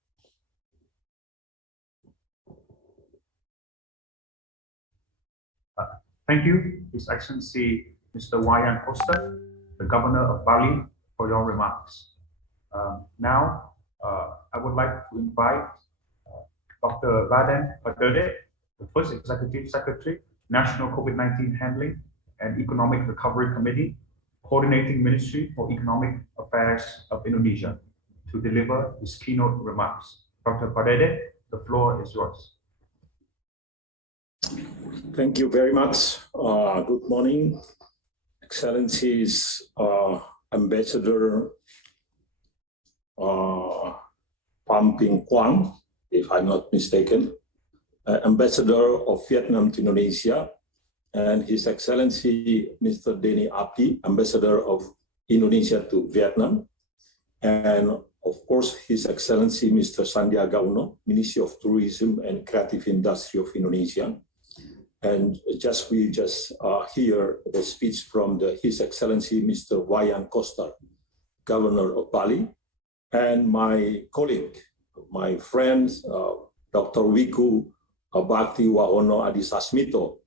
Thank you, His Excellency Mr. Wayan Koster, the Governor of Bali, for your remarks. Now, I would like to invite Dr. Raden Pardede, the first Executive Secretary, National COVID-19 Handling and Economic Recovery Committee, Coordinating Ministry for Economic Affairs of Indonesia, to deliver his keynote remarks. Dr. Pardede, the floor is yours. Thank you very much. Good morning, Excellencies, Ambassador Pham Quang, if I'm not mistaken, Ambassador of Viet Nam to Indonesia, and His Excellency Mr. Denny Abdi, Ambassador of Indonesia to Vietnam, and of course His Excellency Mr. Sandiaga Uno, Ministry of Tourism and Creative Industry of Indonesia. And we just hear the speech from His Excellency Mr. Wayan Koster, Governor of Bali, and my colleague, my friend, Dr. Wiku Bakti Wahono Adisasmito,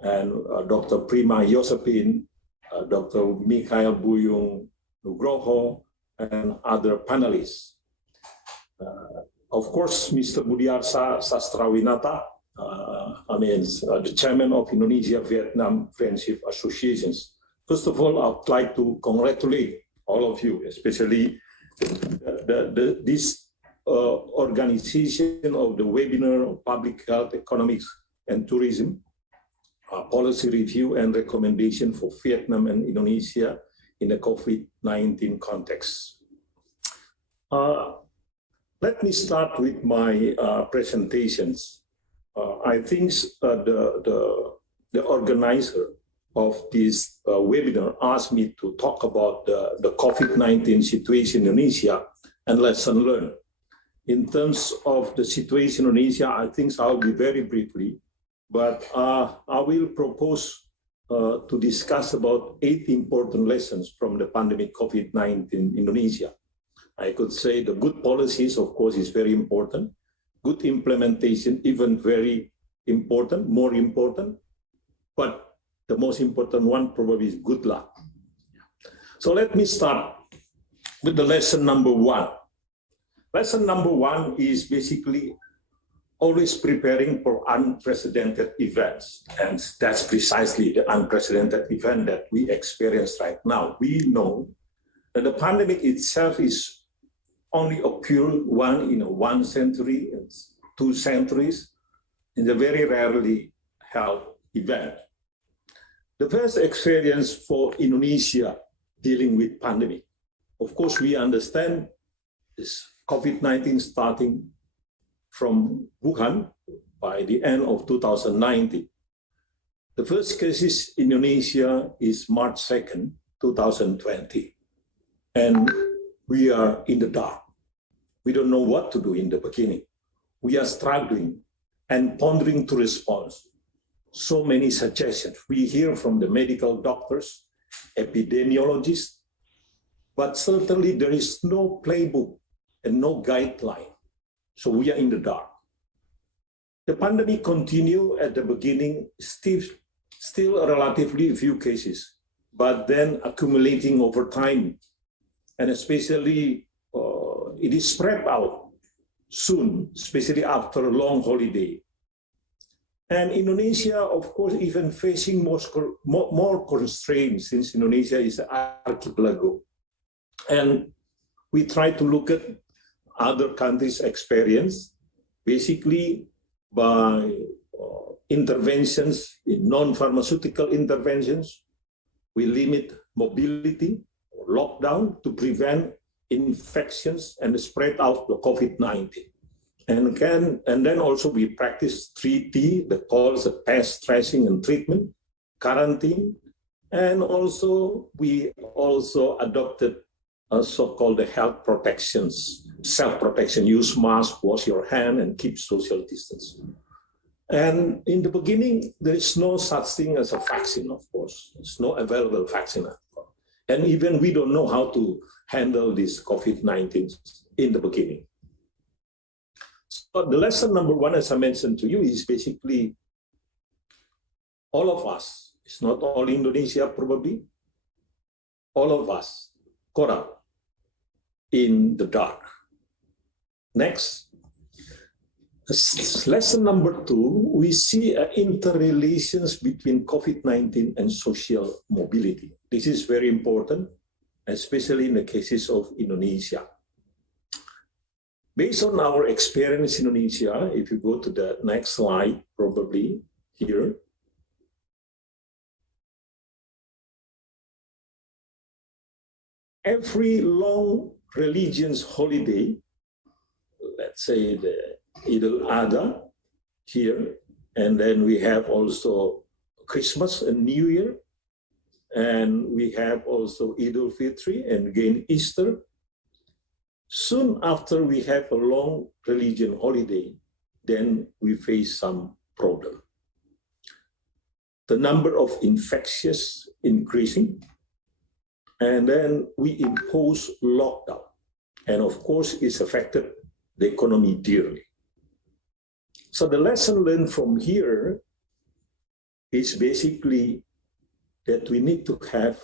and Dr. Prima Josephine, Dr. Mikhail Buyung Nugroho, and other panelists. Of course, Mr. Budiarsa Sastrawinata, the chairman of Indonesia-Vietnam Friendship Associations. First of all, I would like to congratulate all of you, especially this organization of the webinar of Public Health, Economics, and Tourism, Policy Review and Recommendation for Vietnam and Indonesia in the COVID-19 context. Let me start with my presentations. I think the organizer of this webinar asked me to talk about the COVID-19 situation in Indonesia and lesson learned. In terms of the situation in Indonesia, I think I'll be very briefly, but I will propose to discuss about 8 important lessons from the pandemic COVID-19 in Indonesia. I could say the good policies, of course, is very important. Good implementation, even very important, more important, but the most important one probably is good luck. So let me start with the lesson number 1. Lesson number 1 is basically always preparing for unprecedented events. And that's precisely the unprecedented event that we experience right now. We know that the pandemic itself is only occurred one in 1 century, 2 centuries, in a very rarely held event. The first experience for Indonesia dealing with pandemic. Of course, we understand this COVID-19 starting from Wuhan by the end of 2019. The first cases in Indonesia is March 2nd, 2020. And we are in the dark. We don't know what to do in the beginning. We are struggling and pondering to respond. So many suggestions. We hear from the medical doctors, epidemiologists, but certainly there is no playbook and no guideline. So we are in the dark. The pandemic continued at the beginning, still relatively few cases, but then accumulating over time. And especially it is spread out soon, especially after a long holiday. And Indonesia, of course, even facing more constraints since Indonesia is an archipelago. And we try to look at other countries' experience, basically by interventions, in non-pharmaceutical interventions. We limit mobility or lockdown to prevent infections and spread out the COVID-19. And then also we practice 3T, the calls of test, tracing, and treatment, quarantine, and also we also adopted so-called health protections, self-protection, use mask, wash your hand, and keep social distance. And in the beginning, there is no such thing as a vaccine, of course. There's no available vaccine. And even we don't know how to handle this COVID-19 in the beginning. So the lesson number 1, as I mentioned to you, is basically all of us, it's not only Indonesia probably, all of us caught up in the dark. Next, Lesson number 2, we see interrelations between COVID-19 and social mobility. This is very important, especially in the cases of Indonesia. Based on our experience in Indonesia, if you go to the next slide, probably here, every long religious holiday, let's say the Idul Adha here, and then we have also Christmas and New Year, and we have also Idul Fitri and again Easter. Soon after we have a long religion holiday, then we face some problem. The number of infectious increasing, and then we impose lockdown, and of course it's affected the economy dearly. So the lesson learned from here is basically that we need to have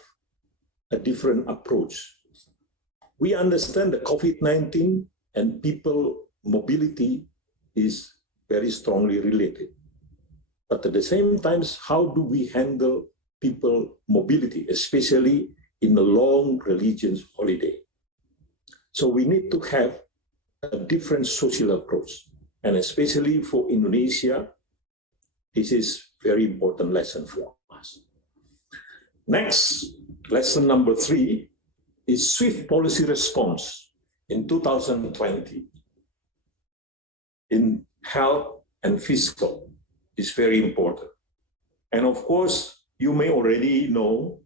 a different approach. We understand that COVID-19 and people mobility is very strongly related. But at the same time, how do we handle people mobility, especially in a long religious holiday? So we need to have a different social approach. And especially for Indonesia, this is very important lesson for us. Next, lesson number 3 is swift policy response in 2020 in health and fiscal is very important. And of course, you may already know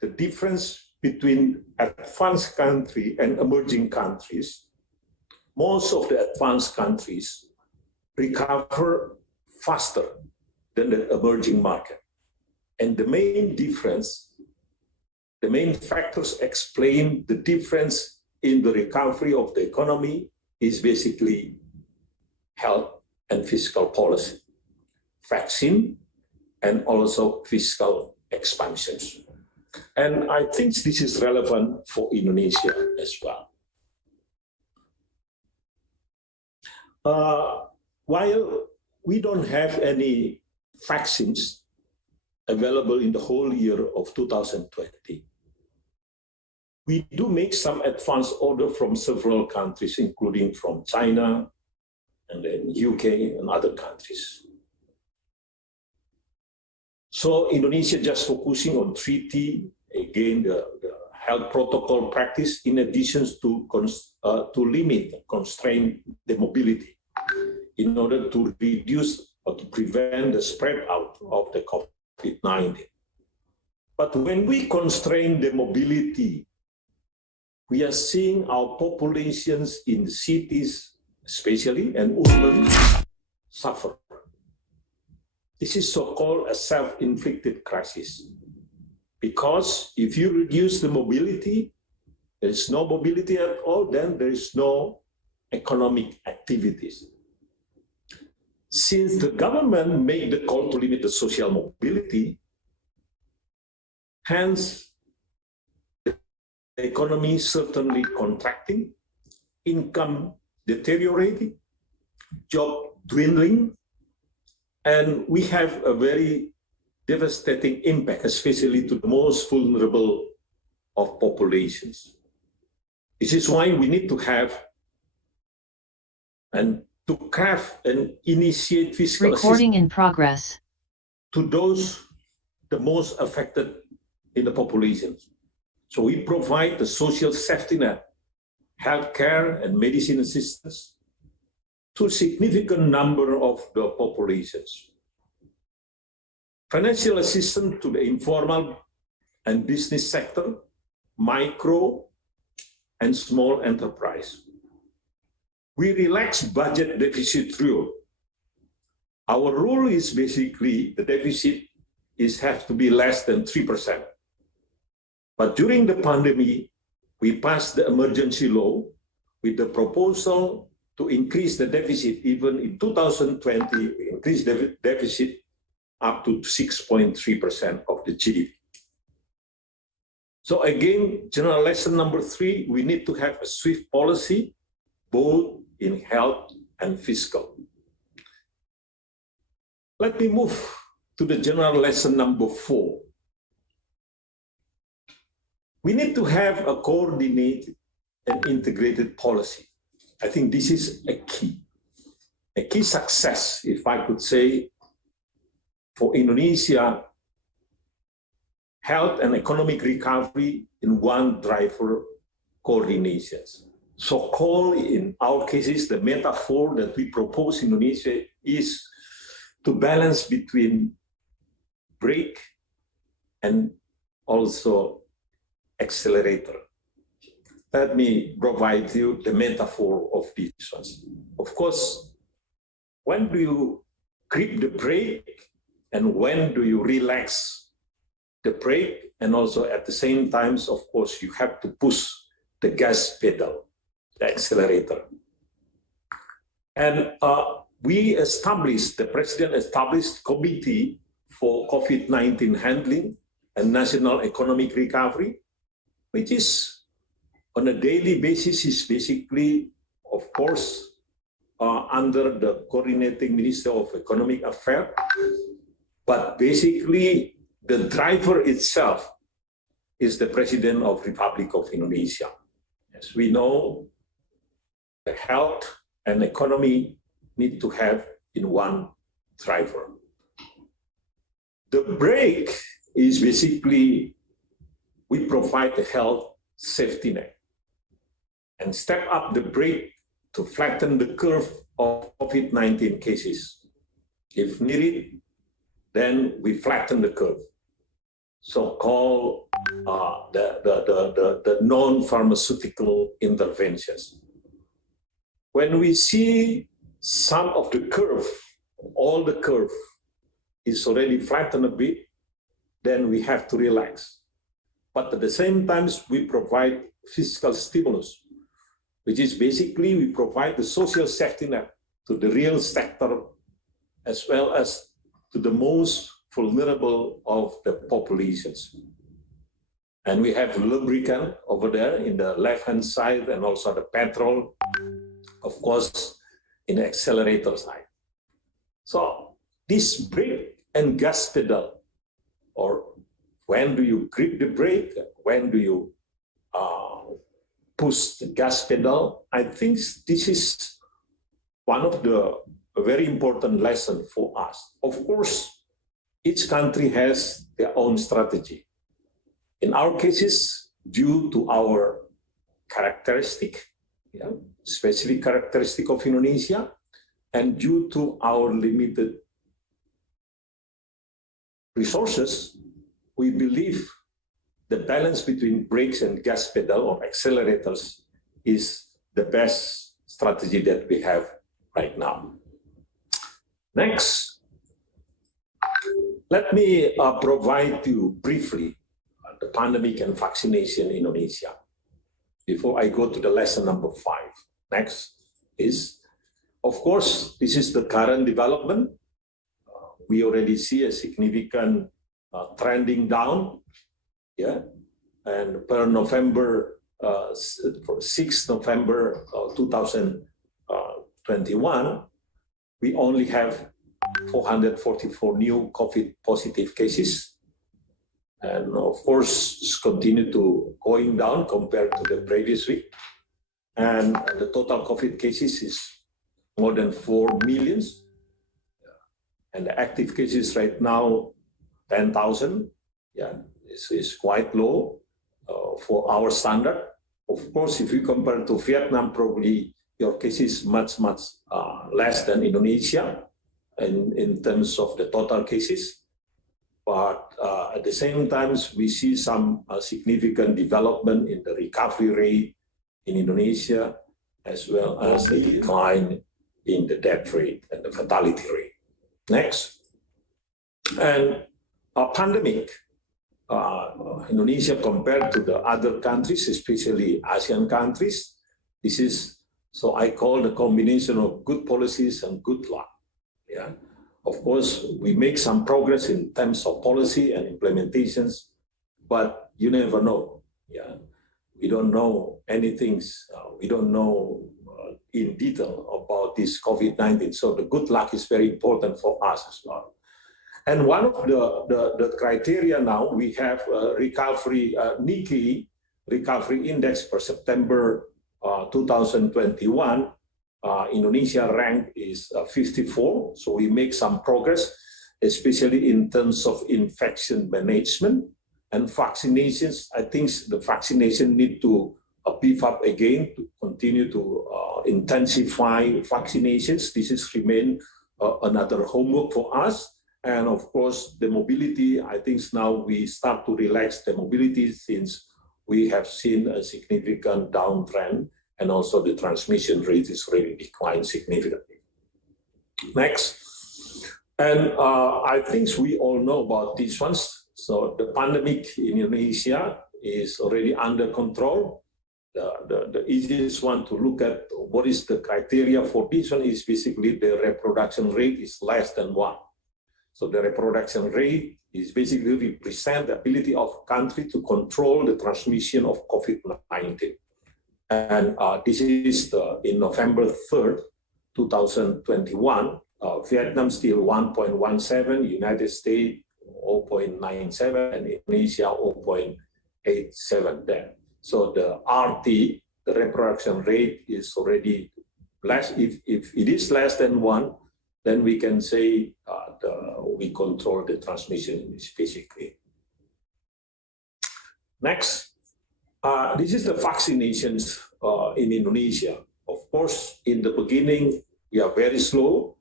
the difference between advanced country and emerging countries. Most of the advanced countries recover faster than the emerging market. And the main difference, the main factors explain the difference in the recovery of the economy is basically health and fiscal policy, vaccine, and also fiscal expansions. And I think this is relevant for Indonesia as well. While we don't have any vaccines available in the whole year of 2020, we do make some advance order from several countries, including from China and then UK and other countries. So Indonesia just focusing on treaty, again, the health protocol practice, in addition to limit, constrain the mobility in order to reduce or to prevent the spread out of the COVID-19. But when we constrain the mobility, we are seeing our populations in cities, especially, and urban, suffer. This is so-called a self-inflicted crisis. Because if you reduce the mobility, there is no mobility at all, then there is no economic activities. Since the government made the call to limit the social mobility, hence the economy certainly contracting, income deteriorating, job dwindling, and we have a very devastating impact, especially to the most vulnerable of populations. This is why we need to have and to craft and initiate fiscal Recording in progress. to those the most affected in the populations. So we provide the social safety net, healthcare and medicine assistance to a significant number of the populations. Financial assistance to the informal and business sector, micro and small enterprise. We relax budget deficit rule. Our rule is basically the deficit has to be less than 3%. But during the pandemic, we passed the emergency law with the proposal to increase the deficit. Even in 2020, we increased the deficit up to 6.3% of the GDP. So again, general lesson number 3, we need to have a swift policy, both in health and fiscal. Let me move to the general lesson number 4. We need to have a coordinated and integrated policy. I think this is a key success, if I could say, for Indonesia health and economic recovery in one driver coordination. So-called, in our cases, the metaphor that we propose in Indonesia is to balance between brake and also accelerator. Let me provide you the metaphor of these ones. Of course, when do you grip the brake and when do you relax the brake? And also at the same time, of course, you have to push the gas pedal, the accelerator. And the president established committee for COVID-19 handling and national economic recovery, which is on a daily basis is basically, of course, under the coordinating Minister of Economic Affairs, but basically the driver itself is the President of Republic of Indonesia. As we know, the health and economy need to have in one driver. The brake is basically, we provide the health safety net and step up the brake to flatten the curve of COVID-19 cases. If needed, then we flatten the curve. So-called the non-pharmaceutical interventions. When we see some of the curve, all the curve is already flattened a bit, then we have to relax. But at the same time, we provide fiscal stimulus, which is basically we provide the social safety net to the real sector as well as to the most vulnerable of the populations. And we have lubricant over there in the left-hand side and also the petrol, of course, in the accelerator side. So this brake and gas pedal, or when do you grip the brake, when do you push the gas pedal, I think this is one of the very important lessons for us. Of course, each country has their own strategy. In our cases, due to our characteristic, specific characteristic of Indonesia, and due to our limited resources, we believe the balance between brakes and gas pedal or accelerators is the best strategy that we have right now. Next, let me provide you briefly the pandemic and vaccination in Indonesia before I go to the lesson number 5. Next is, of course, this is the current development. We already see a significant trending down, and per November, 6 November 2021, we only have 444 new COVID positive cases. And of course, it's continued to going down compared to the previous week. And the total COVID cases is more than 4 million. And the active cases right now, 10,000. It's quite low for our standard. Of course, if you compare to Vietnam, probably your case is much less than Indonesia in terms of the total cases. But at the same time, we see some significant development in the recovery rate in Indonesia, as well as the decline in the death rate and the fatality rate. Next. And a pandemic, Indonesia compared to the other countries, especially ASEAN countries, this is, so I call the combination of good policies and good luck. Of course, we make some progress in terms of policy and implementations, but you never know. We don't know anything. We don't know in detail about this COVID-19. So the good luck is very important for us as well. And one of the criteria now, we have recovery, Nikkei recovery index for September 2021. Indonesia rank is 54, so we make some progress, especially in terms of infection management and vaccinations. I think the vaccination need to beef up again to continue to intensify vaccinations. This is remain another homework for us. And of course, the mobility, I think now we start to relax the mobility since we have seen a significant downtrend, and also the transmission rate is really declined significantly. Next. And I think we all know about these ones. So the pandemic in Indonesia is already under control. The easiest one to look at what is the criteria for this one is basically the reproduction rate is less than 1. So the reproduction rate is basically represent the ability of country to control the transmission of COVID-19. And this is in November 3rd, 2021, Vietnam still 1.17, United States 0.97, and Indonesia 0.87 there. So the RT, the reproduction rate is already less. If it is less than 1, then we can say we control the transmission basically. Next, this is the vaccinations in Indonesia. Of course, in the beginning, we are very slow.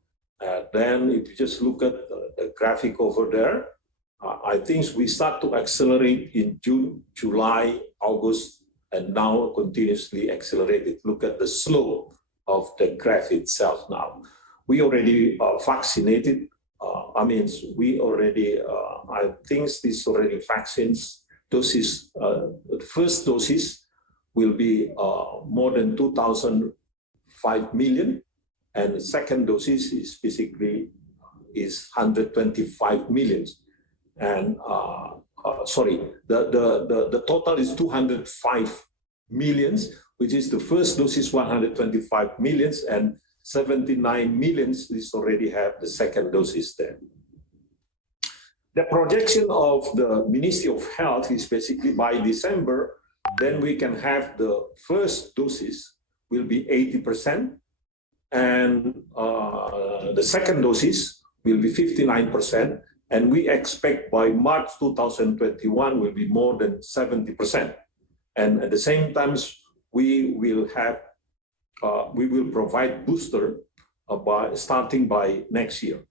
Then if you just look at the graphic over there, I think we start to accelerate in June, July, August, and now continuously accelerated. Look at the slope of the graph itself now. We already vaccinated. We already, I think this already vaccines doses, the first doses will be more than 2,005 million, and the second doses is basically 125 million. And the total is 205 millions, which is the first dose is 125 millions, and 79 millions is already have the second doses there. The projection of the Ministry of Health is basically by December, then we can have the first doses will be 80%, and the second doses will be 59%, and we expect by March 2021 will be more than 70%. And at the same time, we will provide booster starting by next year.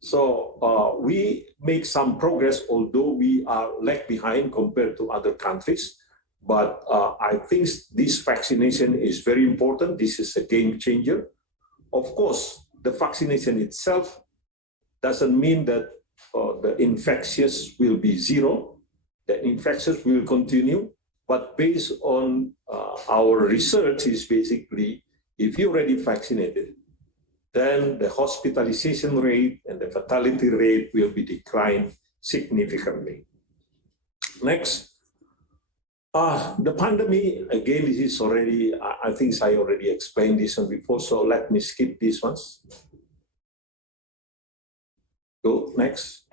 So we make some progress, although we are lag behind compared to other countries. But I think this vaccination is very important. This is a game changer. Of course, the vaccination itself doesn't mean that the infectious will be zero. The infectious will continue. But based on our research is basically, if you're already vaccinated, then the hospitalization rate and the fatality rate will be declined significantly. Next, the pandemic, again, this is already, I think I already explained this one before, so let me skip these ones. Go, next.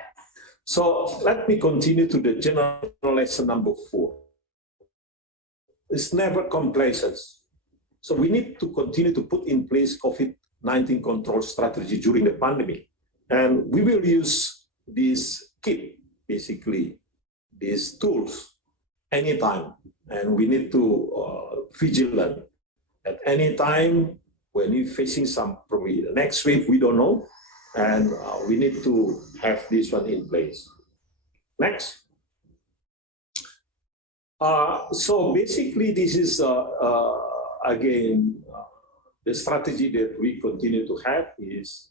So let me continue to the general lesson number 4. It's never complacence. So we need to continue to put in place COVID-19 control strategy during the pandemic. And we will use this kit, basically, these tools, anytime. And we need to vigilant. At any time, when we're facing some, probably the next wave, we don't know. And we need to have this one in place. Next. So basically, this is, again, the strategy that we continue to have is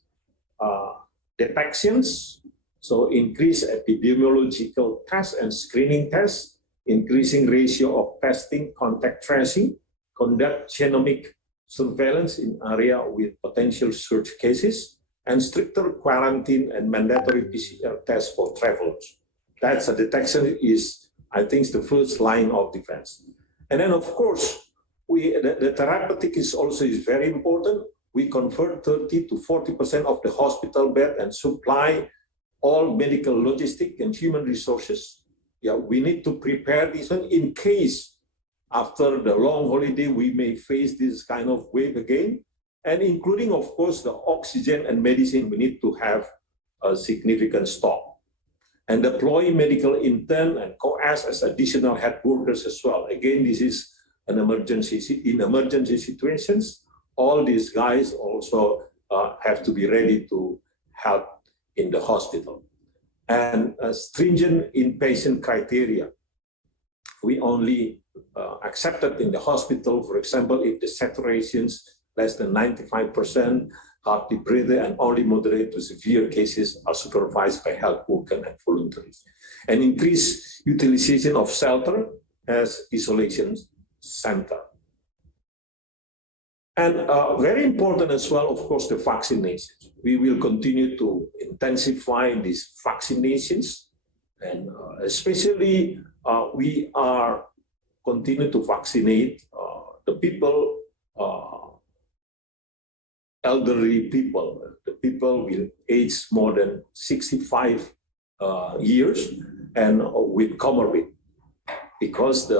detections. So increase epidemiological tests and screening tests, increasing ratio of testing, contact tracing, conduct genomic surveillance in area with potential surge cases, and stricter quarantine and mandatory PCR tests for travelers. That's a detection is, I think, the first line of defense. And then, of course, the therapeutic is also very important. We convert 30 to 40% of the hospital bed and supply all medical logistic and human resources. Yeah, we need to prepare this one in case after the long holiday we may face this kind of wave again, and including, of course, the oxygen and medicine. We need to have a significant stock and deploy medical intern and co-as as additional health workers as well. Again, this is an emergency. In emergency situations, all these guys also have to be ready to help in the hospital. And stringent inpatient criteria. We only accepted in the hospital, for example, if the saturations less than 95%, hard to breathe, and only moderate to severe cases are supervised by health workers and volunteers. And increase utilization of shelter as isolation center. And very important as well, of course, the vaccinations. We will continue to intensify these vaccinations, and especially we are continue to vaccinate the people, elderly people, the people with age more than 65 years and with comorbid, because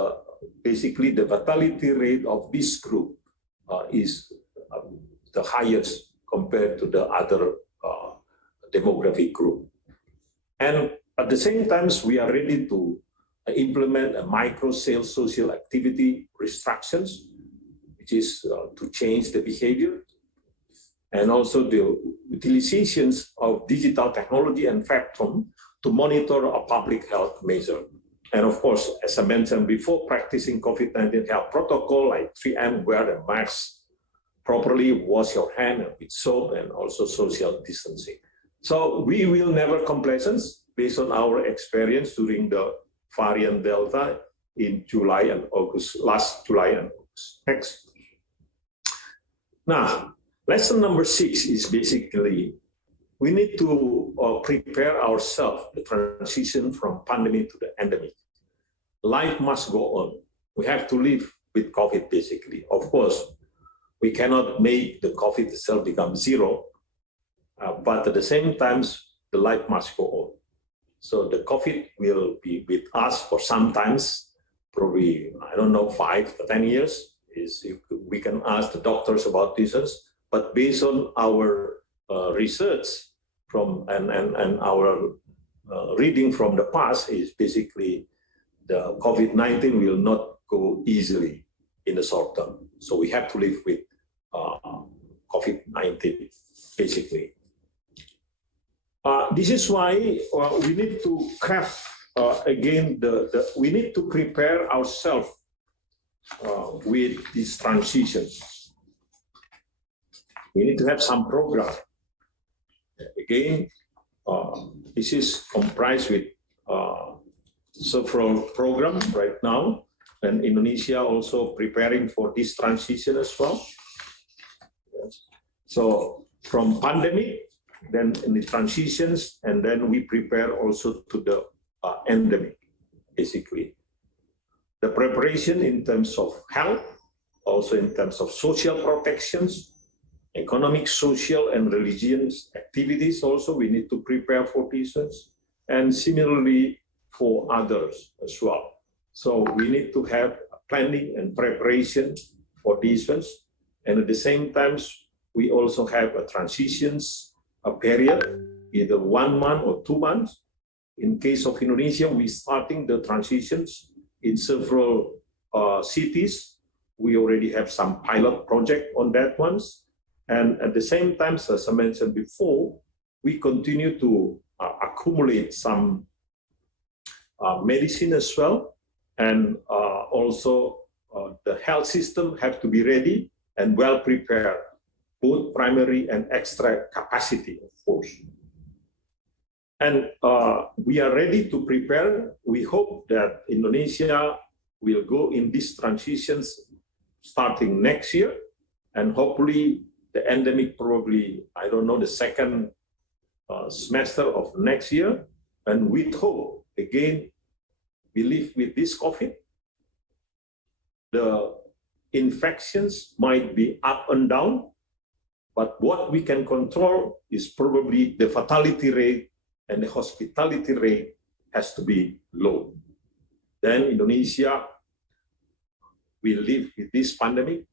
basically the fatality rate of this group is the highest compared to the other demographic group. And at the same time, we are ready to implement a micro sales social activity restrictions, which is to change the behavior, and also the utilizations of digital technology and Pham to monitor a public health measure. And of course, as I mentioned before, practicing COVID-19 health protocol like 3M, wear the mask properly, wash your hand with soap, and also social distancing. So we will never complacent based on our experience during the variant Delta in July and August, last July and August. Next. Now, lesson number 6 is basically we need to prepare ourselves the transition from pandemic to the endemic. Life must go on. We have to live with COVID basically. Of course, we cannot make the COVID itself become zero, but at the same time, the life must go on. So the COVID will be with us for sometimes, probably, I don't know, 5 to 10 years. We can ask the doctors about this, but based on our research from and our reading from the past is basically the COVID-19 will not go easily in the short term. So we have to live with COVID-19, basically. This is why we need to craft, again, we need to prepare ourselves with these transitions. We need to have some program. Again, this is comprised with several programs right now, and Indonesia also preparing for this transition as well. Yes. So from pandemic, then in the transitions, and then we prepare also to the endemic, basically. The preparation in terms of health, also in terms of social protections, economic, social, and religious activities also, we need to prepare for these ones, and similarly for others as well. So we need to have planning and preparation for these ones, and at the same time, we also have a transitions a period, either 1 month or 2 months. In case of Indonesia, we're starting the transitions in several cities. We already have some pilot project on that ones. And at the same time, as I mentioned before, we continue to accumulate some medicine as well. And also the health system have to be ready and well prepared, both primary and extra capacity, of course. And we are ready to prepare. We hope that Indonesia will go in these transitions starting next year, and hopefully the endemic probably, I don't know, the second semester of next year. And with hope, again, we live with this COVID. The infections might be up and down, but what we can control is probably the fatality rate and the hospitality rate has to be low. Then Indonesia will live with this pandemic,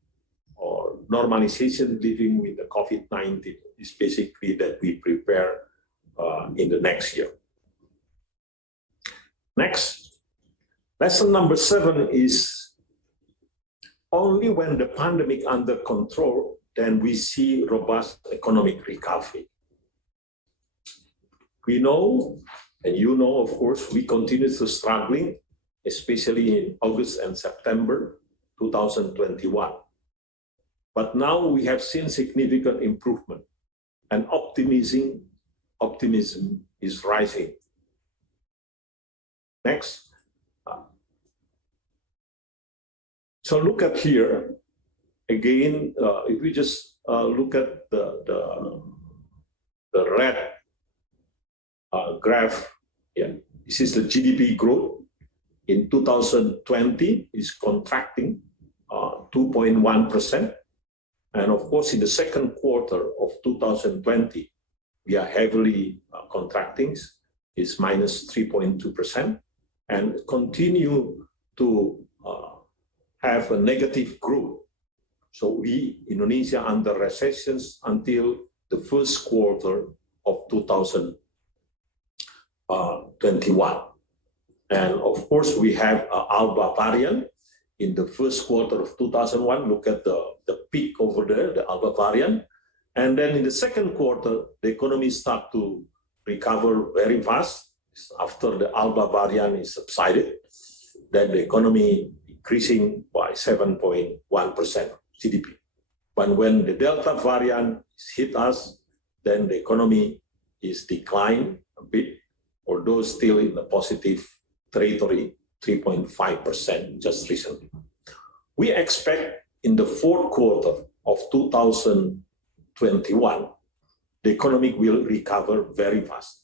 or normalization living with the COVID-19 is basically that we prepare in the next year. Next, lesson number 7 is only when the pandemic under control, then we see robust economic recovery. We know, and you know, of course, we continue to struggling, especially in August and September 2021. But now we have seen significant improvement, and optimism is rising. Next. So look at here, again, if we just look at the red graph, yeah, this is the GDP growth. In 2020 is contracting 2.1%. And of course, in the second quarter of 2020, we are heavily contracting, is minus 3.2%, and continue to have a negative growth. So we, Indonesia, under recessions until the first quarter of 2021. And of course, we have Alba variant in the first quarter of 2001. Look at the peak over there, the Alba variant. And then in the second quarter, the economy start to recover very fast. After the Alba variant is subsided, then the economy increasing by 7.1% GDP. But when the Delta variant hit us, then the economy is declined a bit, although still in the positive territory, 3.5% just recently. We expect in the fourth quarter of 2021, the economy will recover very fast.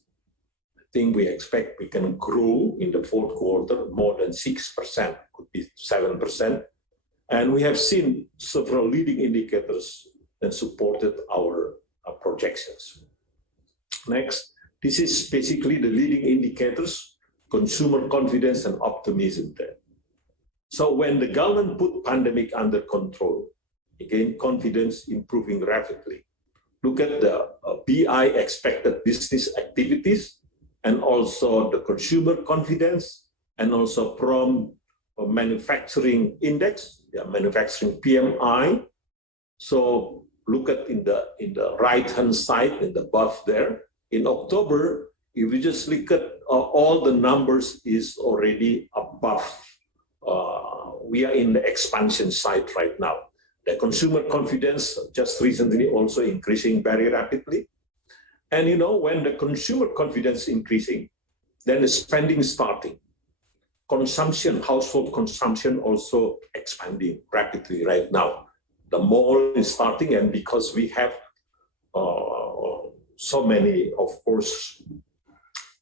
I think we expect we can grow in the fourth quarter more than 6%, could be 7%. And we have seen several leading indicators that supported our projections. Next, this is basically the leading indicators, consumer confidence and optimism there. So when the government put pandemic under control, again, confidence improving rapidly. Look at the BI expected business activities and also the consumer confidence and also from manufacturing index, manufacturing PMI. So look at in the right-hand side in the above there. In October, if we just look at all the numbers is already above. We are in the expansion side right now. The consumer confidence just recently also increasing very rapidly. And you know, when the consumer confidence increasing, then the spending starting. Consumption, household consumption also expanding rapidly right now. The mall is starting, and because we have so many, of course,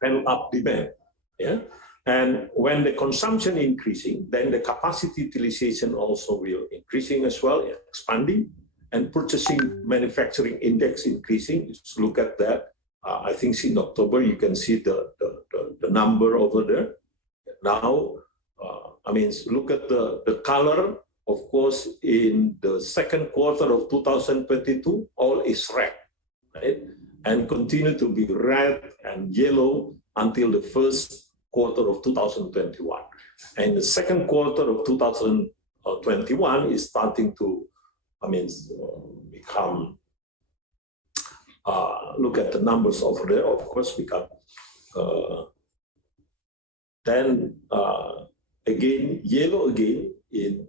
pent-up demand, yeah. And when the consumption increasing, then the capacity utilization also will increasing as well, expanding, and purchasing manufacturing index increasing. Just look at that. I think in October you can see the number over there. Now, I mean, look at the color. Of course, in the second quarter of 2022, all is red, right? And continue to be red and yellow until the first quarter of 2021. And the second quarter of 2021 is starting to, I mean, become, look at the numbers over there, of course, become, then again, yellow again in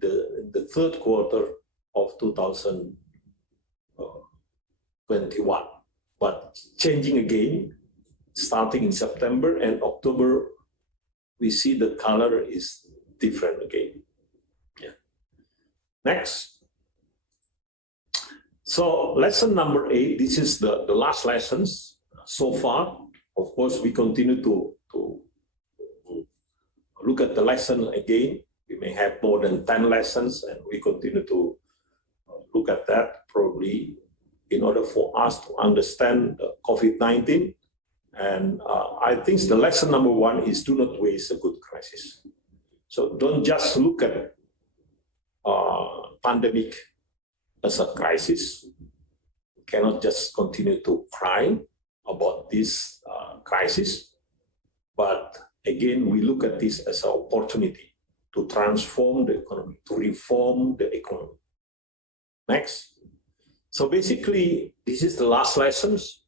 the third quarter of 2021, but changing again, starting in September and October, we see the color is different again. Yeah. Next. So lesson number 8, this is the last lessons so far. Of course, we continue to look at the lesson again. We may have more than 10 lessons, and we continue to look at that probably in order for us to understand COVID-19. And I think the lesson number one is do not waste a good crisis. So don't just look at pandemic as a crisis. We cannot just continue to cry about this crisis, but again, we look at this as an opportunity to transform the economy, to reform the economy. Next. So basically, this is the last lessons.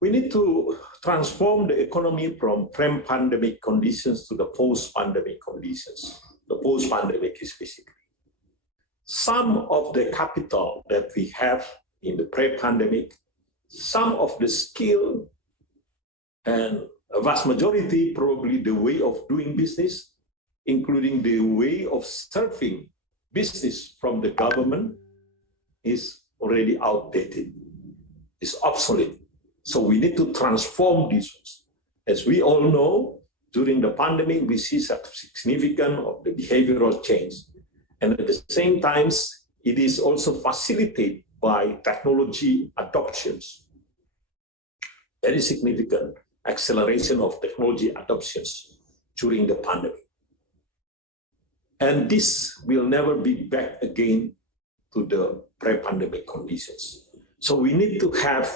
We need to transform the economy from pre-pandemic conditions to the post-pandemic conditions. The post-pandemic is basically some of the capital that we have in the pre-pandemic, some of the skill, and a vast majority, probably the way of doing business, including the way of serving business from the government, is already outdated, is obsolete. So we need to transform these ones. As we all know, during the pandemic, we see significant of the behavioral change. And at the same time, it is also facilitated by technology adoptions. Very significant acceleration of technology adoptions during the pandemic. And this will never be back again to the pre-pandemic conditions. So we need to have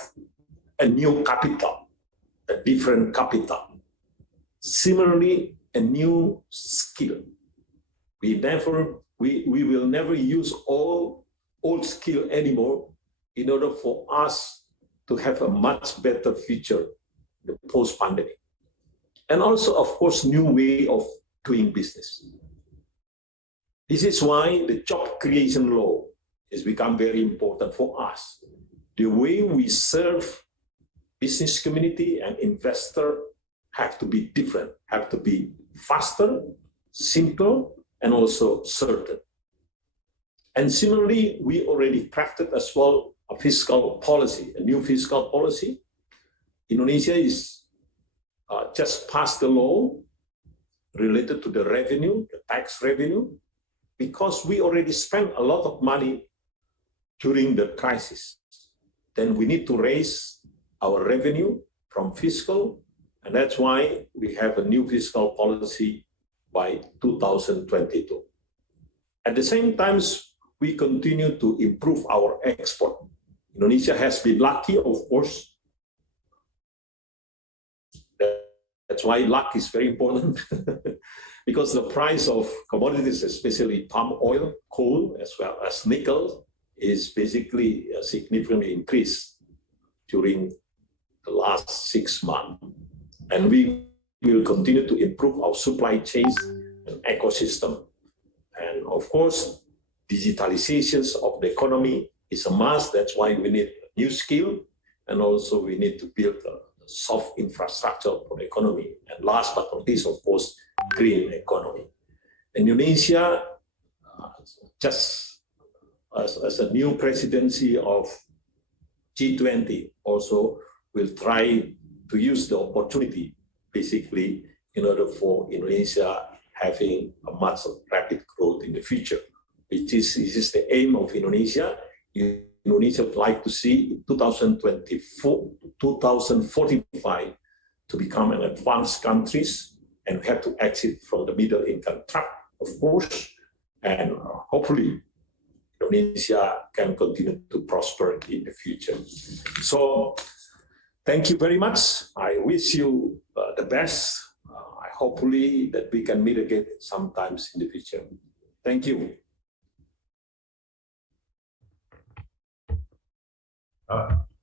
a new capital, a different capital. Similarly, a new skill. We will never use all old skill anymore in order for us to have a much better future in the post-pandemic. And also, of course, new way of doing business. This is why the job creation law has become very important for us. The way we serve business community and investor have to be different, have to be faster, simple, and also certain. And similarly, we already crafted as well a fiscal policy, a new fiscal policy. Indonesia is just passed the law related to the revenue, the tax revenue, because we already spent a lot of money during the crisis. Then we need to raise our revenue from fiscal, and that's why we have a new fiscal policy by 2022. At the same time, we continue to improve our export. Indonesia has been lucky, of course. That's why luck is very important, because the price of commodities, especially palm oil, coal, as well as nickel, is basically significantly increased during the last 6 months. And we will continue to improve our supply chains and ecosystem. And of course, digitalizations of the economy is a must. That's why we need a new skill. And also we need to build a soft infrastructure for the economy. And last but not least, of course, green economy. Indonesia, just as a new presidency of G20, also will try to use the opportunity, basically, in order for Indonesia having a much rapid growth in the future. This is the aim of Indonesia. Indonesia would like to see 2024, 2045 to become an advanced country and have to exit from the middle income trap, of course, and hopefully Indonesia can continue to prosper in the future. So thank you very much. I wish you the best. Hopefully that we can meet again sometimes in the future. Thank you.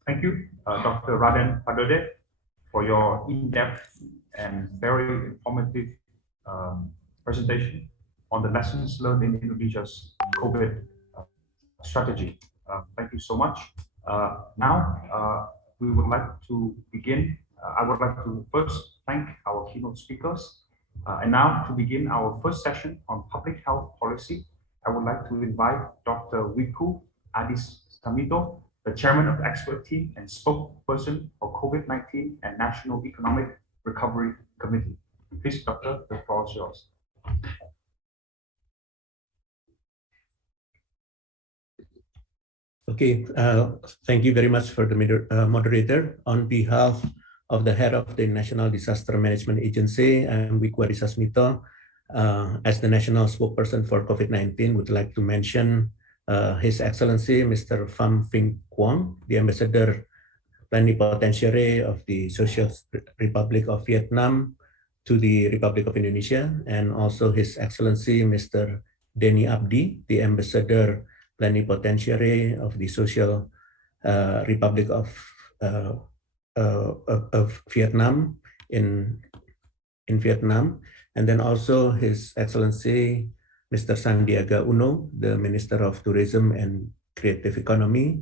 Thank you, Dr. Raden Padode, for your in-depth and very informative presentation on the lessons learned in Indonesia's COVID strategy. Thank you so much. Now, we would like to begin. I would like to first thank our keynote speakers. And now, to begin our first session on public health policy, I would like to invite Dr. Wiku Adhis Smito, the chairman of the expert team and spokesperson for COVID-19 and National Economic Recovery Committee. Please, Doctor, the floor is yours. Okay, thank you very much for the moderator. On behalf of the head of the National Disaster Management Agency, I'm Wikwa Risasmito. As the national spokesperson for COVID-19, would like to mention His Excellency Mr. Pham Quang, the Ambassador Plenipotentiary of the Socialist Republic of Vietnam to the Republic of Indonesia, and also His Excellency Mr. Denny Abdi, the Ambassador Plenipotentiary of the Social Republic of Vietnam in Vietnam, and then also His Excellency Mr. Sandiaga Uno, the Minister of Tourism and Creative Economy,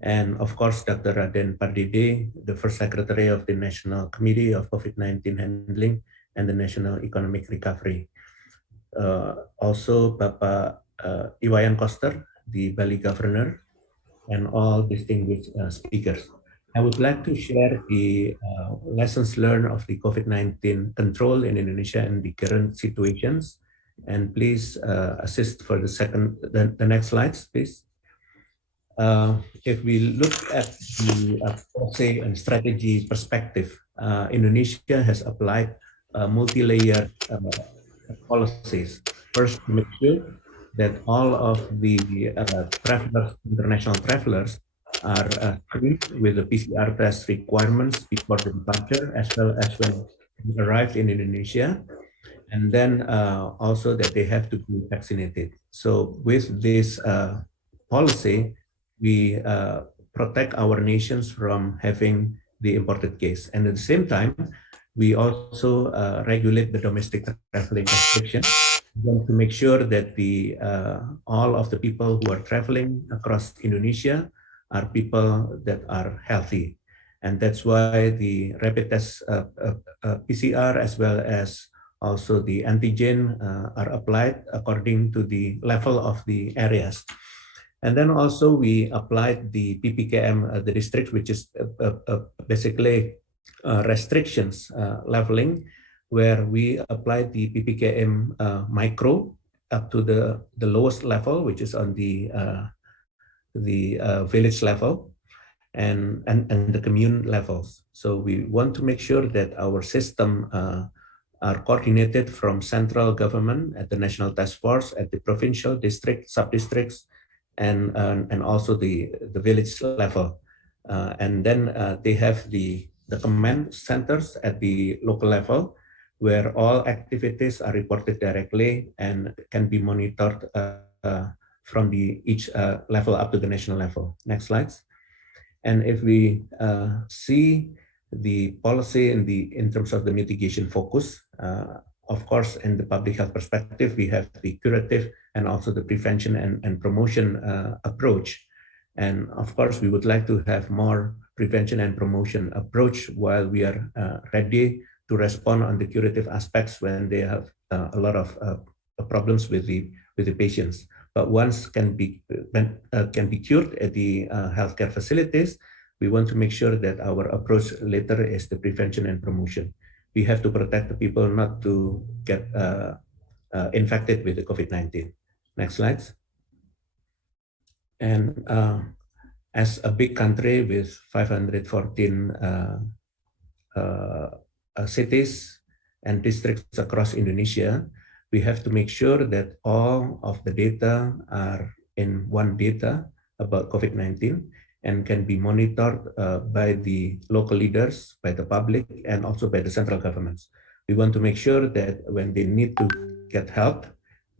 and of course Dr. Raden Pardede, the First Secretary of the National Committee of COVID-19 Handling and the National Economic Recovery. Also Bapak Iwayan Koster, the Bali Governor, and all distinguished speakers. I would like to share the lessons learned of the COVID-19 control in Indonesia and the current situations. And please assist for the next slides, please. If we look at the policy and strategy perspective, Indonesia has applied multi-layered policies. First, to make sure that all of the international travelers are screened with the PCR test requirements before the departure, as well as when they arrive in Indonesia, and then also that they have to be vaccinated. So with this policy, we protect our nations from having the imported case. And at the same time, we also regulate the domestic traveling restrictions to make sure that all of the people who are traveling across Indonesia are people that are healthy. And that's why the rapid test PCR as well as also the antigen are applied according to the level of the areas. And then also we applied the PPKM, the district, which is basically restrictions leveling, where we applied the PPKM micro up to the lowest level, which is on the village level and the commune levels. So we want to make sure that our system are coordinated from central government at the national task force, at the provincial, district, sub-districts, and also the village level. And then they have the command centers at the local level, where all activities are reported directly and can be monitored from each level up to the national level. Next slides. And if we see the policy in terms of the mitigation focus, of course, in the public health perspective, we have the curative and also the prevention and promotion approach. And of course, we would like to have more prevention and promotion approach while we are ready to respond on the curative aspects when they have a lot of problems with the patients. But once can be cured at the healthcare facilities, we want to make sure that our approach later is the prevention and promotion. We have to protect the people not to get infected with the COVID-19. Next slides. And as a big country with 514 cities and districts across Indonesia, we have to make sure that all of the data are in one data about COVID-19 and can be monitored by the local leaders, by the public, and also by the central governments. We want to make sure that when they need to get help,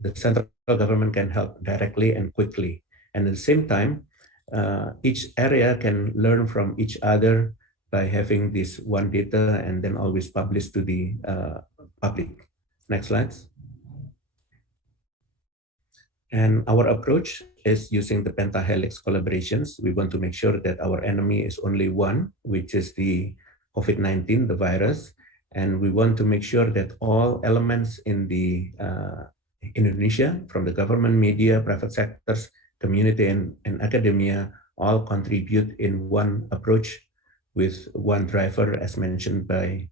the central government can help directly and quickly. And at the same time, each area can learn from each other by having this one data and then always publish to the public. Next slides. And our approach is using the pentahelix collaborations. We want to make sure that our enemy is only one, which is the COVID-19, the virus. And we want to make sure that all elements in the Indonesia, from the government, media, private sectors, community, and academia, all contribute in one approach with one driver, as mentioned by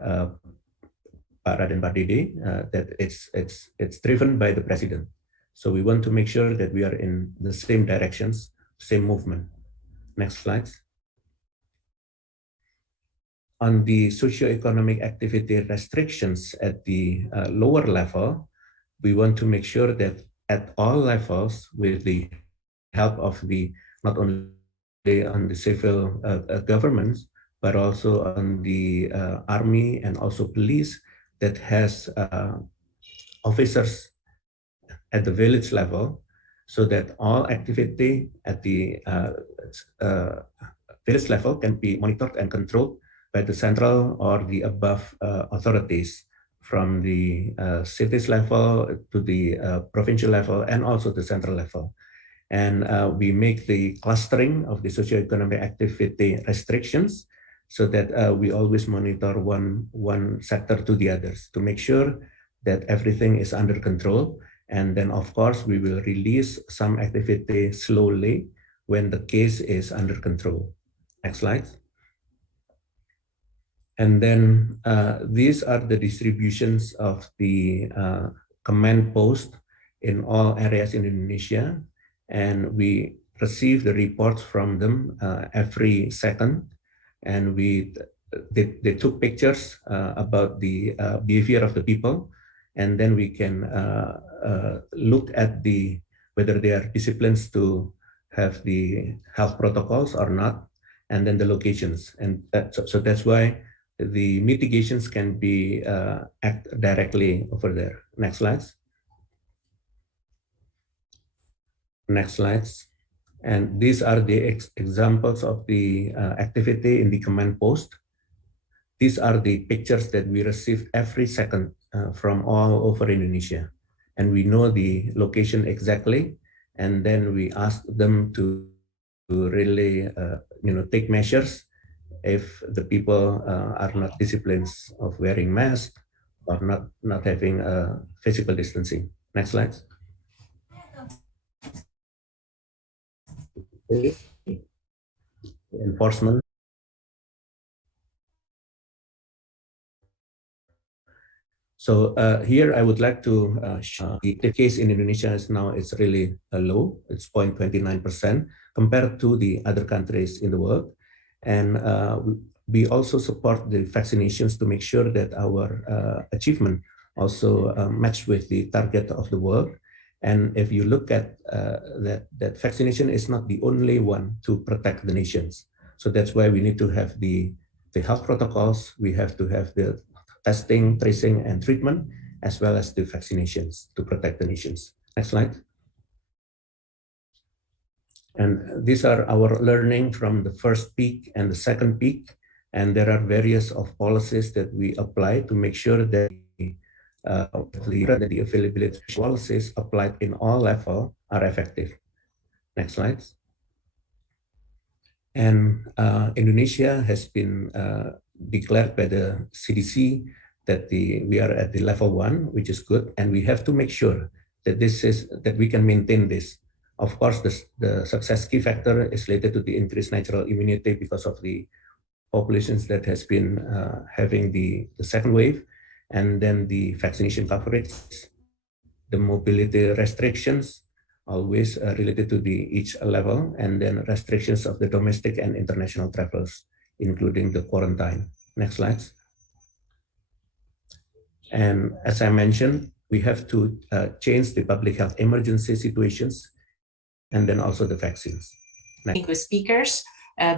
Pak Raden Pardede, that it's driven by the president. So we want to make sure that we are in the same directions same movement. Next slide. On the socioeconomic activity restrictions at the lower level, we want to make sure that at all levels, with the help of the not only on the civil governments, but also on the army and also police that has officers at the village level, so that all activity at the village level can be monitored and controlled by the central or the above authorities, from the cities level to the provincial level and also the central level. And we make the clustering of the socioeconomic activity restrictions so that we always monitor one sector to the others to make sure that everything is under control. And then, of course, we will release some activity slowly when the case is under control. Next slide. And then these are the distributions of the command post in all areas in Indonesia. And we receive the reports from them every second. And they took pictures about the behavior of the people. And then we can look at whether they are disciplined to have the health protocols or not, and then the locations. And so that's why the mitigations can be act directly over there. Next slides. Next slides. And these are the examples of the activity in the command post. These are the pictures that we receive every second from all over Indonesia. And we know the location exactly. And then we ask them to really take measures if the people are not disciplined of wearing masks or not having physical distancing. Next slide. Enforcement. So here I would like to show the case in Indonesia is now it's really low. It's 0.29% compared to the other countries in the world. And we also support the vaccinations to make sure that our achievement also match with the target of the world. And if you look at that vaccination is not the only one to protect the nations. So that's why we need to have the health protocols. We have to have the testing, tracing, and treatment, as well as the vaccinations to protect the nations. Next slide. And these are our learning from the first peak and the second peak. And there are various of policies that we apply to make sure that the availability policies applied in all levels are effective. Next slide. And Indonesia has been declared by the CDC that we are at the level 1, which is good, and we have to make sure that that we can maintain this. Of course, the success key factor is related to the increased natural immunity because of the populations that has been having the second wave, and then the vaccination coverage, the mobility restrictions, always related to each level, and then restrictions of the domestic and international travelers, including the quarantine. Next slide. And as I mentioned, we have to change the public health emergency situations and then also the vaccines. Next. With speakers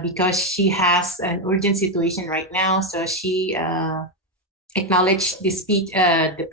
because she has an urgent situation right now. So she acknowledged the speech, the